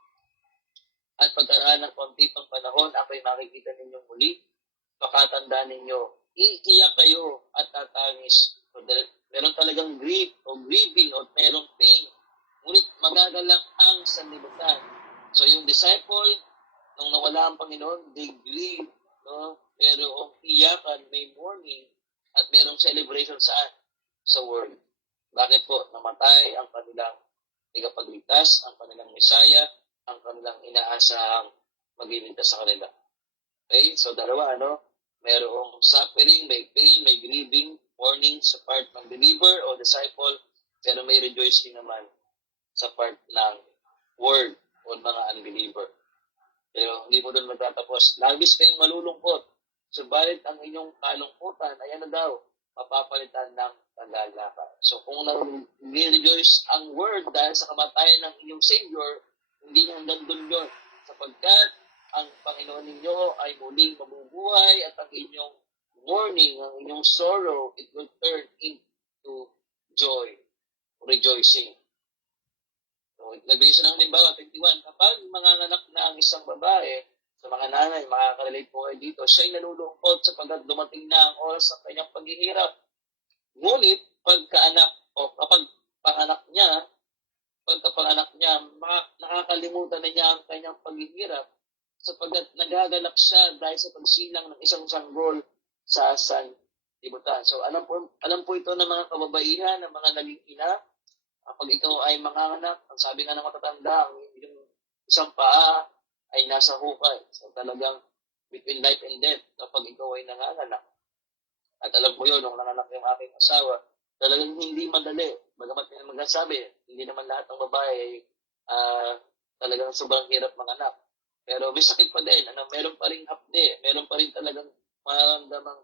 At pagkaraan ng konti pang panahon, ako'y makikita ninyong muli. Pakatandaan ninyo, iiyak kayo at tatangis. So, meron talagang grief o grieving o merong pain. Ngunit magagalak ang sanlibutan. So yung disciple, nung nawala ang Panginoon, they grieve. No? merong iyakan, may mourning, at merong celebration saan? Sa world. Bakit po? Namatay ang kanilang tagapagligtas, ang kanilang Messiah, ang kanilang inaasahang magliligtas sa kanila. Okay? So, dalawa, merong suffering, may pain, may grieving, mourning sa part ng believer o disciple, pero may rejoicing naman sa part ng word o mga unbeliever. Pero hindi mo doon magtatapos. Labis kayong malulungkot. Subalit ang inyong kalungkutan ay daw, mapapalitan ng kagalakan. So kung nag-rejoice ang word dahil sa kamatayan ng inyong Savior, hindi hanggang doon yun. Sapagkat ang Panginoon ninyo ay muling mabubuhay at ang inyong mourning, ang inyong sorrow, it will turn into joy, rejoicing. So, nagbigay siya ng halimbawa, 21, kapag manganganak na ang isang babae, sa mga nanay, makaka-relate po kayo dito, siya'y nalulungkot sapagkat dumating na ang oras ng kanyang paghihirap. Ngunit, pagkaanak o kapag pagkapanganak niya, nakakalimutan na niya ang kanyang paghihirap sapagkat nagagalak siya dahil sa pagsilang ng isang sanggol sa sanlibutan. So, alam po ito ng mga kababaihan, ng mga naging ina. Kapag ikaw ay manganganak, ang sabi nga ng matatanda, yung isang paa ay nasa hukay. So talagang between life and death kapag ikaw ay nanganganak. At alam mo yun, nung nanganak yung aking asawa, talagang hindi madali. Bagamat magsasabi, hindi naman lahat ng babae ay talagang sobrang hirap manganak. Pero may sakit pa din. Meron pa rin hapde. Meron pa rin talagang mararamdamang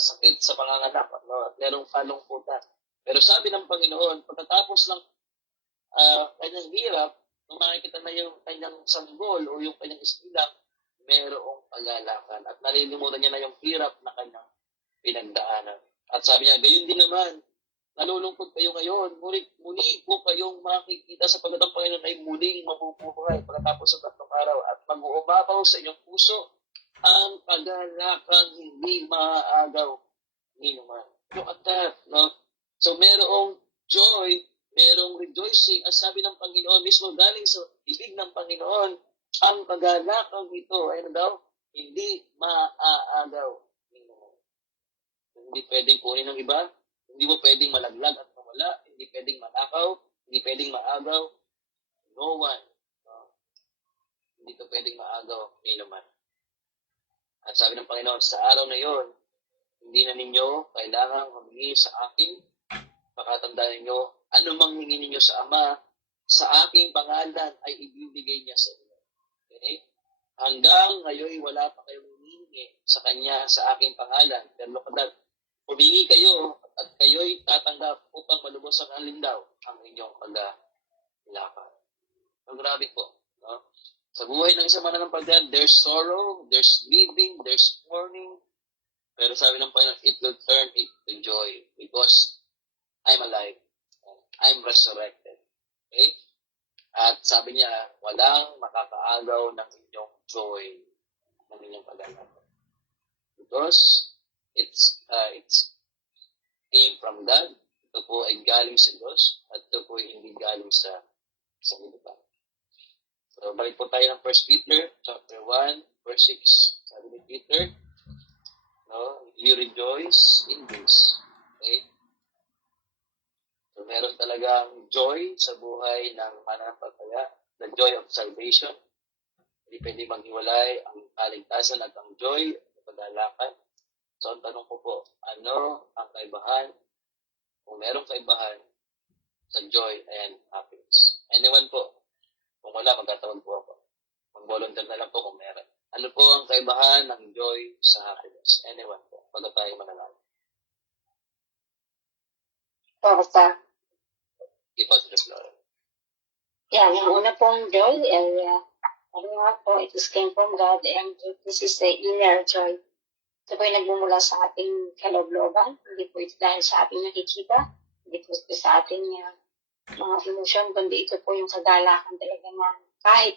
sakit sa panganganak. At merong kalungkutan. Pero sabi ng Panginoon, pagkatapos ng kanyang hirap, nung makikita na yung kanyang sanggol o yung kanyang istilang, merong kagalakan. At nalilimutan niya na yung hirap na kanyang pinagdaanan. At sabi niya, gayon din naman, nalulungkot kayo ngayon, muli po kayong makikita sa pagkat ang Panginoon ay muling mabubuhay pagkatapos sa 3 araw at mag-uumapaw sa inyong puso ang kagalakang hindi maaagaw ni naman. Look at that, no? So, merong joy, merong rejoicing. Ang sabi ng Panginoon, mismo galing sa ibig ng Panginoon, ang kagalakang ito ay hindi maaagaw. Hindi pwedeng kunin ng iba, hindi mo pwedeng malaglag at mawala, hindi pwedeng manakaw, hindi pwedeng maagaw. No one. No? Hindi ito pwedeng maagaw ni naman. At sabi ng Panginoon, sa araw na yon, hindi na ninyo kailangang humingi sa akin. Pakatandaan ninyo, anumang hingi ninyo sa Ama, sa aking pangalan ay ibibigay niya sa inyo. Okay? Hanggang ngayon wala pa kayong humingi sa Kanya sa aking pangalan. Pero kapag humingi kayo at kayo'y tatanggap upang malubos ang alindaw ang inyong kagalakan. So, grabe po. No? Sa buhay ng isang mananampalataya, there's sorrow, there's grieving, there's mourning. Pero sabi ng Panginoon, it will turn into joy because I'm alive. I'm resurrected. Okay? At sabi niya, walang makakaagaw ng inyong joy, ng inyong kagalakan. Because it's came from God. Ito po ay galing sa Diyos at ito po ay hindi galing sa libutan. So, balik po tayo ng 1 Peter chapter 1, verse 6. Sabi ni Peter, you rejoice in this. Okay? So, meron talagang joy sa buhay ng mananampalataya, the joy of salvation. Hindi pwede maghiwalay ang kaligtasan at ang joy at kagalakan. So, ang tanong ko po, ano ang kaibahan? Kung merong kaibahan sa joy and happiness. Anyone po? Kung wala, magkatawag po ako. Mag-volunteer na lang po kung meron. Ano po ang kaibahan ng joy sa happiness? Anyone po? Bago tayo manalangin. Basta, Yeah, yung una pong joy, it is came from God, and this is the inner joy. Ito po yung nagmumula sa ating kaloob-looban. Hindi po ito dahil sa ating nakikita. Hindi po ito sa ating mga emotion, kundi ito po yung kagalakan talaga na kahit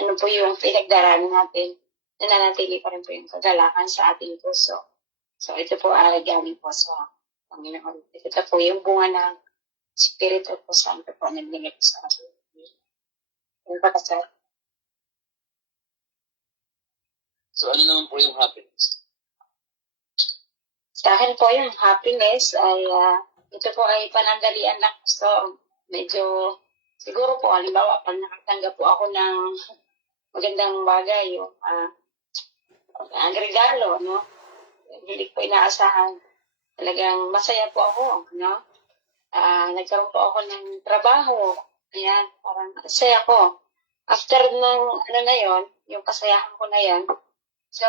ano po yung pinagdaraan natin, nananatili pa rin po yung kagalakan sa ating puso. So ito po ay galing po sa Panginoon. Ito po yung bunga ng Espiritu po Santo po na binigay po sa atin. Yung pagkasal. So, ano naman po yung happiness? Sa akin po yung happiness ay, ito po ay panandalian lang. So, medyo, siguro po, halimbawa, pag nakatanggap po ako ng magandang bagay, yung ang regalo, no? Hindi ko inaasahan. Talagang masaya po ako, no? Nagkaroon po ako ng trabaho. Ayan, parang masaya ko. After ng ano na yon, yung kasayahan ko na yan, so,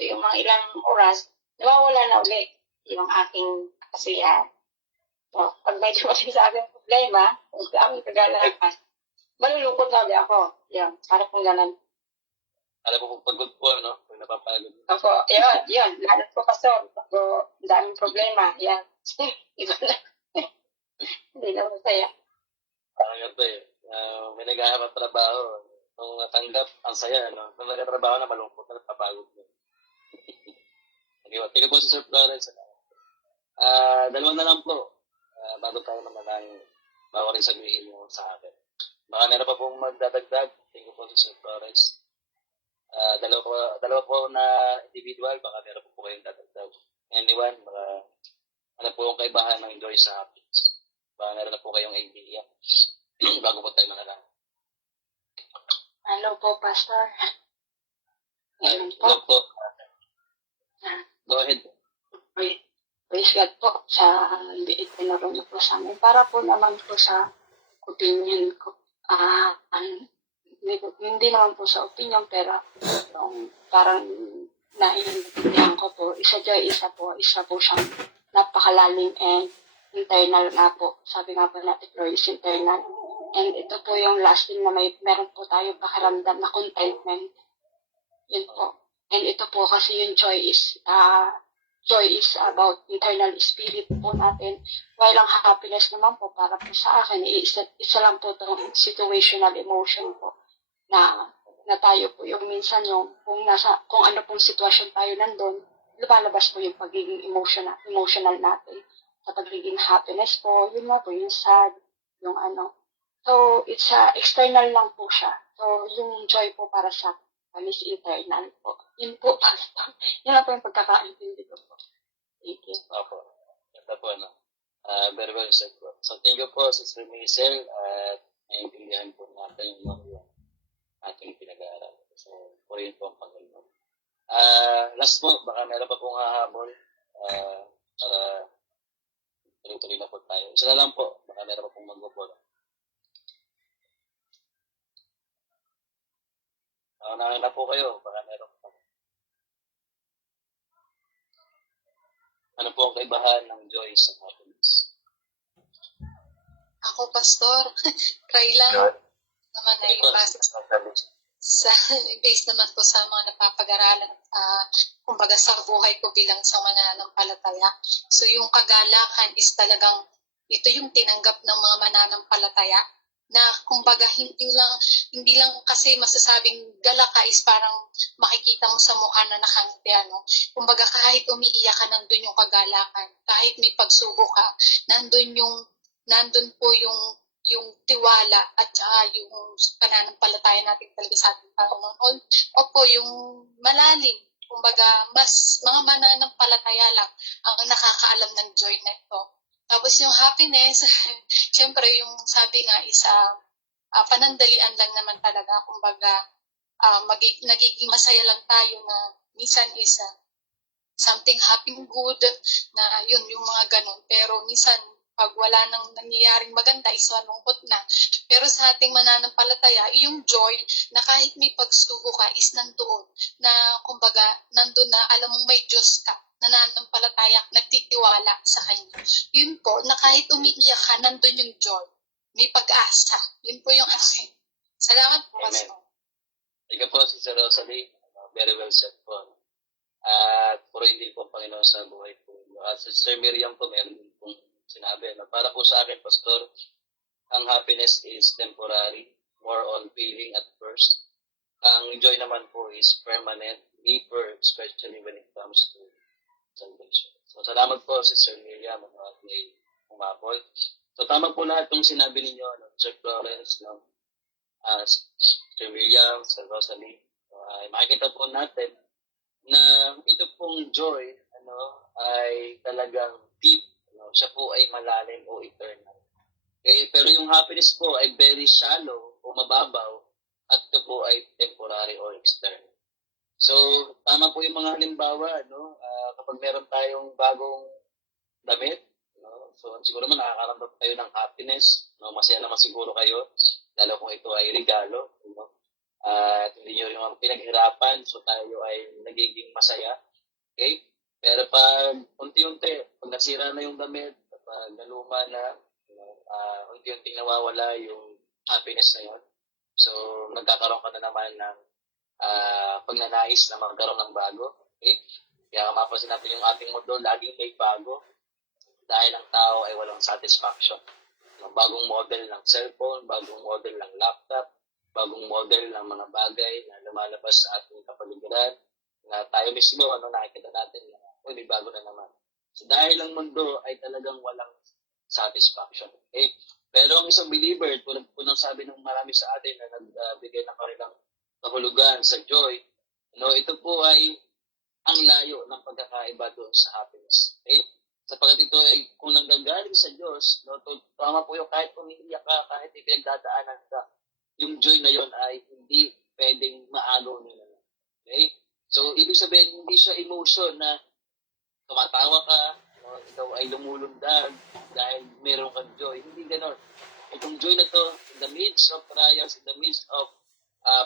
yung mga ilang oras, nawawala na ulit yung aking kasiyahan. So, pag may dumating sa akin problema, kung saan kagalakan, malulungkot na ulit ako. Yan, para pong ganun. Alam mo kung pagod po, no? Kung napapagod. Ako, yun. Lalo po kasi, ako, daming problema. Yan. Iba na. Hindi na masaya. Parang ito eh. May naghahanap trabaho. Nung natanggap, ang saya, no? Nung nagkatrabaho na malungkot na, napapagod na. Okay, tingnan po si Sir Florence. Dalawa na lang po. Bago tayo naman bago rin sabihin mo sa akin. Baka meron pa pong magdadagdag. Tingnan po si Sir Florence. Dalawa po na individual, baka meron po kayong dadagdag. Anyone, baka ano po yung kaibahan ng joy sa happiness. Baka meron na po kayong idea. Bago po tayo manalangin. Hello po, Pastor. Ayan po. Hello po. Go ahead. Praise God po sa liit na naroon po sa amin. Para po naman po sa opinion ko. Hindi naman po sa opinion, pero yung parang naiintindihan ko po, isa po siyang napakalalim and internal nga po. Sabi nga po natin, Lord, is internal. And ito po yung lasting na meron po tayo pakiramdam na contentment. Yun po. And ito po kasi yung joy is about internal spirit po natin. While ang happiness naman po, para po sa akin, isa lang po itong situational emotion po na tayo po yung minsan yung kung ano pong sitwasyon tayo nandun, lumalabas po yung pagiging emotional natin. Sa pagiging happiness po, yun nga po, yung sad, yung ano. So, it's external lang po siya. So, yung joy po para sa is internal po. Yun po, yun po yung pagkakaintindi ko po. Thank you. Opo. Ito po, no? Very well said po. So, thank you po, Sister Maisel. At naiintindihan po natin yung ating pinag-aaral. So, po yun po ang Panginoon. Last po, baka meron pa pong hahabol. Para tuloy-tuloy na po tayo. Isa na lang po, baka meron pa pong mag-upload. Naunahin na po kayo, baka meron pa. Ano po ang kaibahan ng joy sa happiness? Ako, Pastor, try lang naman ay base based naman po sa mga napapag-aralan kumbaga sa buhay ko bilang sa mananampalataya. So yung kagalakan is talagang ito yung tinanggap ng mga mananampalataya na kumbaga hindi lang kasi masasabing galak ka is parang makikita mo sa mukha na nakangiti, ano. Kumbaga kahit umiiyak ka, nandun yung kagalakan. Kahit may pagsubok ka, nandun po yung tiwala at yung pananampalataya natin talaga sa ating Panginoon. Opo, yung malalim. Kumbaga, mas mga mananampalataya lang ang nakakaalam ng joy na ito. Tapos yung happiness, syempre yung sabi nga isa panandalian lang naman talaga. Kumbaga, nagiging masaya lang tayo na minsan isa something happening good na yun yung mga ganun. Pero minsan pag wala nang nangyayaring maganda is malungkot na. Pero sa ating mananampalataya, yung joy na kahit may pagsugo ka is nandoon. Na kumbaga, nandoon na alam mong may Diyos ka. Nananampalataya, nagtitiwala sa Kanya. Yun po, na kahit umiiyak ka, nandoon yung joy. May pag-asa. Yun po yung asin. Salamat po, Pastor. Ikaw po, Sister Rosalie. Very well said po. At purihin din po ang Panginoon sa buhay po. At Sister Miriam po, meron din pong sinabi na para po sa akin, Pastor, ang happiness is temporary, more on feeling at first. Ang joy naman po is permanent, deeper, especially when it comes to salvation. So, salamat po, Sister Miriam, at may umapol. So, tama po lahat itong sinabi ninyo, Sir Florence, Sister Miriam, Sir Rosalie. Makikita po natin na ito pong joy ay talagang deep. Siya po ay malalim o eternal. Okay? Pero yung happiness po ay very shallow o mababaw at ito po ay temporary or external. So, tama po yung mga halimbawa, kapag meron tayong bagong damit, so siguro naman nakakaramdam kayo ng happiness, masaya naman siguro kayo, lalo kung ito ay regalo, at hindi nyo yung pinaghirapan, so tayo ay nagiging masaya. Okay? Pero pag unti-unti, pag nasira na yung damit, pag naluma na, unti-unti nawawala yung happiness na yun. So, nagkakaroon ka na naman ng pagnanais na magkaroon ng bago. Okay? Kaya mapapansin natin yung ating mundo, laging may bago dahil ang tao ay walang satisfaction. Bagong model ng cellphone, bagong model ng laptop, bagong model ng mga bagay na lumalabas sa ating kapaligiran, na tayo mismo, nakikita natin na, may bago na naman. So dahil ang mundo ay talagang walang satisfaction. Okay? Pero ang isang believer, tulad po ng sabi ng marami sa atin na nagbigay ng kanilang kahulugan sa joy, ito po ay ang layo ng pagkakaiba doon sa happiness. Okay? Sapagkat ito ay kung nanggagaling sa Diyos, tama po yung kahit umiiyak ka, kahit ipinagdadaanan ka, yung joy na yon ay hindi pwedeng maagaw nila. Okay? So, ibig sabihin, hindi siya emotion na tumatawa ka, ikaw ay lumulundag dahil meron kang joy. Hindi ganon. Itong joy na to, in the midst of trials, in the midst of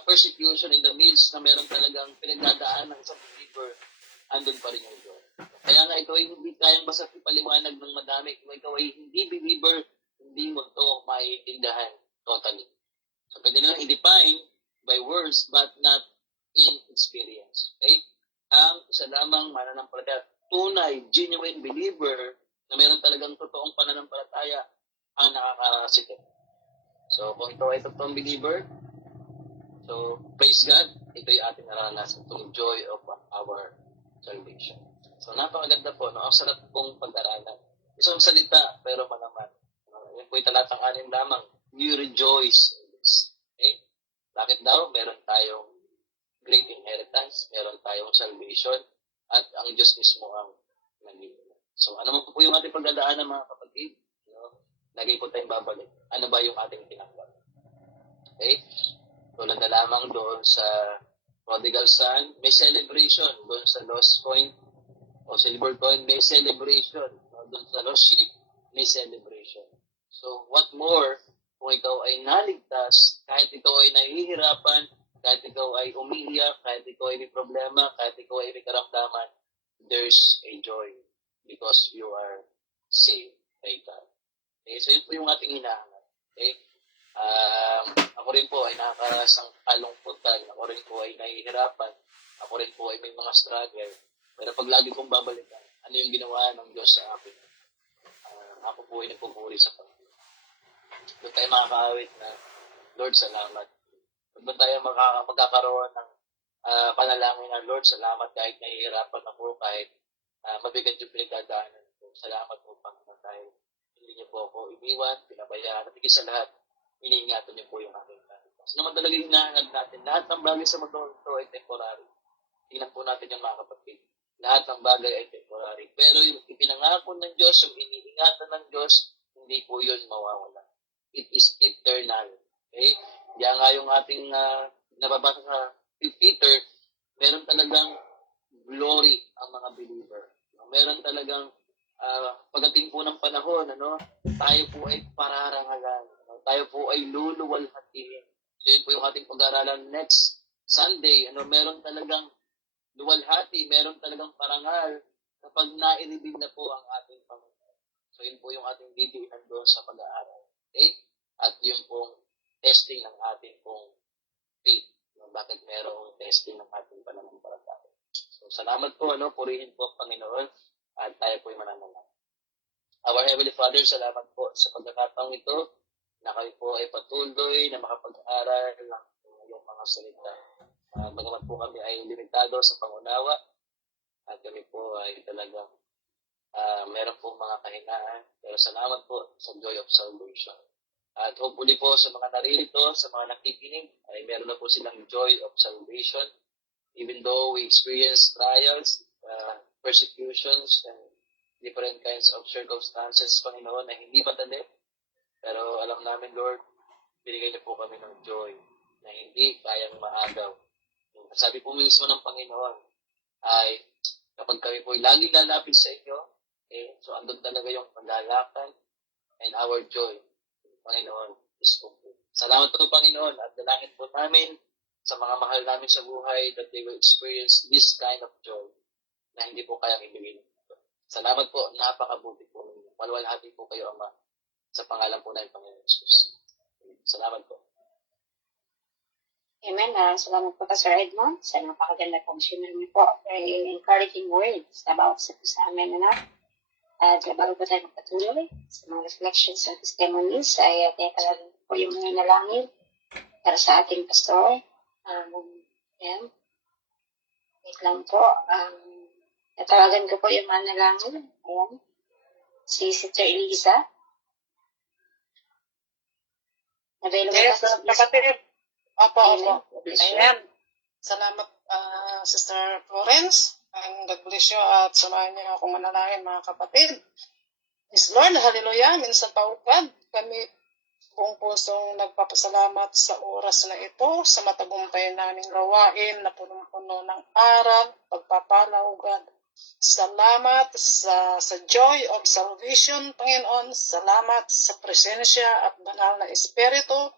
persecution, in the midst na meron talagang pinagdadaan ng isang believer, andun pa rin yung joy. Kaya nga ito ay hindi kayang basta ipaliwanag ng madami. Kung ikaw ay hindi believer, hindi mo ito maiintindihan totally. So pwede na i-define by words but not in experience. Okay? Ang isa lamang mananampalataya, tunay, genuine believer na meron talagang totoong pananampalataya ang nakakaranas ito. So kung ito ay totoong believer, so praise God, ito yung ating naranasan, itong joy of our salvation. So napakaganda po, ang sarap pong pag-aralan. Isang salita, pero malaman. Yan po yung talatang 6 lamang. You rejoice in this. Okay? Bakit daw? Meron tayong great inheritance, meron tayong salvation, at ang Diyos mismo ang nandito. So ano po yung ating pagdadaanan mga kapatid? Lagi po tayong babalik. Ano ba yung ating tinanggap? Okay? Tulad na lamang doon sa prodigal son, may celebration. Doon sa lost coin o silver coin, may celebration. Doon sa lost sheep, may celebration. So what more kung ikaw ay naligtas, kahit ikaw ay nahihirapan, kahit ikaw ay umiiyak, kahit ikaw ay may problema, kahit ikaw ay may karamdaman, there's a joy because you are saved by God. Okay? So yun po yung ating hinahanap. Okay? Ako rin po ay nakakaranas ng kalungkutan. Ako rin po ay nahihirapan. Ako rin po ay may mga struggle. Pero pag lagi kong babalikan, ano yung ginawa ng Diyos sa akin? Ako po ay nagpupuri sa Panginoon. Doon tayo makakaawit na, Lord, salamat. Doon tayo magkakaroon ng panalangin na, Lord, salamat kahit nahihirapan ako, kahit mabigat yung pinagdadaanan ko. Salamat po, Panginoon, dahil hindi niyo po ako iniwan, pinabayaan, at higit sa lahat, iniingatan niyo po yung aking kalipas. Naman talaga yung hinahanap natin. Lahat ng bagay sa mundo ito ay temporary. Tingnan po natin yung mga kapatid. Lahat ng bagay ay temporary. Pero yung ipinangako ng Diyos, yung iniingatan ng Diyos, hindi po yun mawawala. It is eternal. Okay? Kaya nga yung ating nababasa sa Peter, meron talagang glory ang mga believer. Meron talagang pagdating po ng panahon, tayo po ay pararangalan. Tayo po ay luluwalhatiin. So yun po yung ating pag-aaralan next Sunday. Meron talagang luwalhati, meron talagang parangal kapag nairibig na po ang ating Panginoon. So yun po yung ating didiinan doon sa pag-aaral. Okay? At yun pong testing ng ating pong faith. Bakit merong testing ng ating pananampalataya. So salamat po, purihin po ang Panginoon at tayo po yung mananalang. Our Heavenly Father, salamat po sa pagkakataong ito na kayo po ay patuloy na makapag-aral ng iyong mga salita. Bagamat po kami ay limitado sa pangunawa at kami po ay talagang meron po mga kahinaan. Pero salamat po sa joy of salvation. At hopefully po sa mga naririto, sa mga nakikinig, ay meron na po silang joy of salvation. even though we experience trials, persecutions, and different kinds of circumstances, Panginoon, na hindi madali. Pero alam namin, Lord, binigay niyo po kami ng joy na hindi kayang maagaw. Sabi po mismo ng Panginoon ay kapag kami po lagi lalapit sa inyo, so andun talaga yung paglalakad and our joy, Panginoon, is complete. Salamat po, Panginoon, at dalangin po namin sa mga mahal namin sa buhay that they will experience this kind of joy na hindi po kayang ibigin. Salamat po, napakabuti po ninyo. Walwalhati po kayo, Ama, sa pangalan po ng Panginoon Jesus. Salamat po. Amen. Salamat po ka, Sir Edmond. Sa napakaganda pong share niyo po. Very encouraging words about sa amin, anak. At bago po tayo magpatuloy sa mga reflections and testimonies, ay tinatalagan po yung mga nalangin para sa ating pastor. Yan. Wait lang po. Natawagan ko po yung mga nalangin. Ayan. Si Sister Eliza. Available Yes, ba? kapatid. Opo. Bless you. Ayan. Salamat, Sister Florence. And God bless you at samahan niyo akong manalangin, mga kapatid. Yes, Lord, hallelujah. Minsan paugad kami buong pusong nagpapasalamat sa oras na ito, sa matagumpay naming gawain na punong-puno ng aral, pagpapala, ugad. Salamat sa joy of salvation, Panginoon. Salamat sa presensya at banal na Espiritu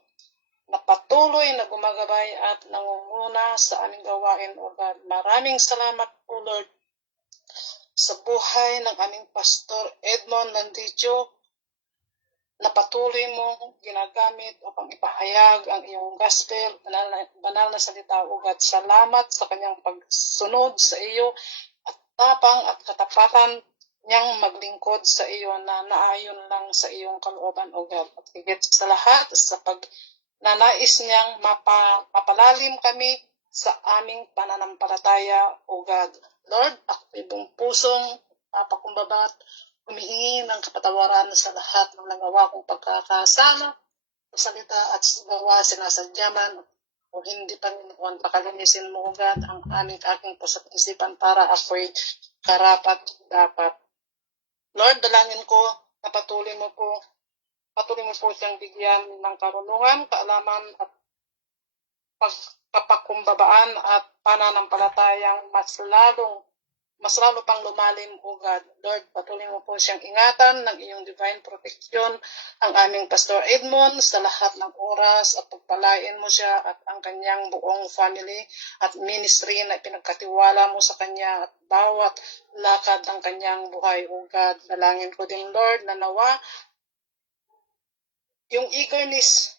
na patuloy na gumagabay at nangunguna sa aming gawain, O God. Maraming salamat, O Lord, sa buhay ng aming Pastor Edmond Landicho, na patuloy mong ginagamit upang ipahayag ang iyong gospel, banal na salita, O God. Salamat sa kanyang pagsunod sa iyo at tapang at katapatan niyang maglingkod sa iyo na naayon lang sa iyong kalooban, O God. At higit sa lahat, sa pagnanais niyang mapalalim kami sa aming pananampalataya, O God. Lord, ako ibang pusong papakumbaba at humihingi ng kapatawaran sa lahat ng nagawa kong pagkakasala, salita at gawa sinasadya man o hindi, Panginoon, pakalinisin mo, God, ang aking puso't isipan para ako'y karapat dapat. Lord, dalangin ko na patuloy mo po siyang bigyan ng karunungan, kaalaman at pagpapakumbabaan at pananampalatayang mas lalo pang lumalim, O God. Lord, patuloy mo po siyang ingatan ng iyong divine protection ang aming Pastor Edmond sa lahat ng oras at pagpalain mo siya at ang kanyang buong family at ministry na pinagkatiwala mo sa kanya at bawat lakad ng kanyang buhay, O God. Dalangin ko din, Lord, na nawa yung eagerness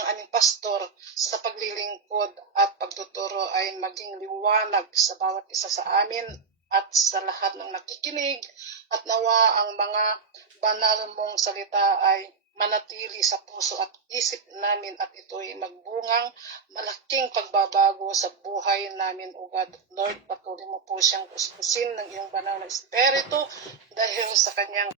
ng aming pastor sa paglilingkod at pagtuturo ay maging liwanag sa bawat isa sa amin at sa lahat ng nakikinig, at nawa ang mga banal mong salita ay manatili sa puso at isip namin at ito'y magbungang malaking pagbabago sa buhay namin, O God. Lord, patuloy mo po siyang kuskusin ng iyong banal na Espiritu dahil sa kanyang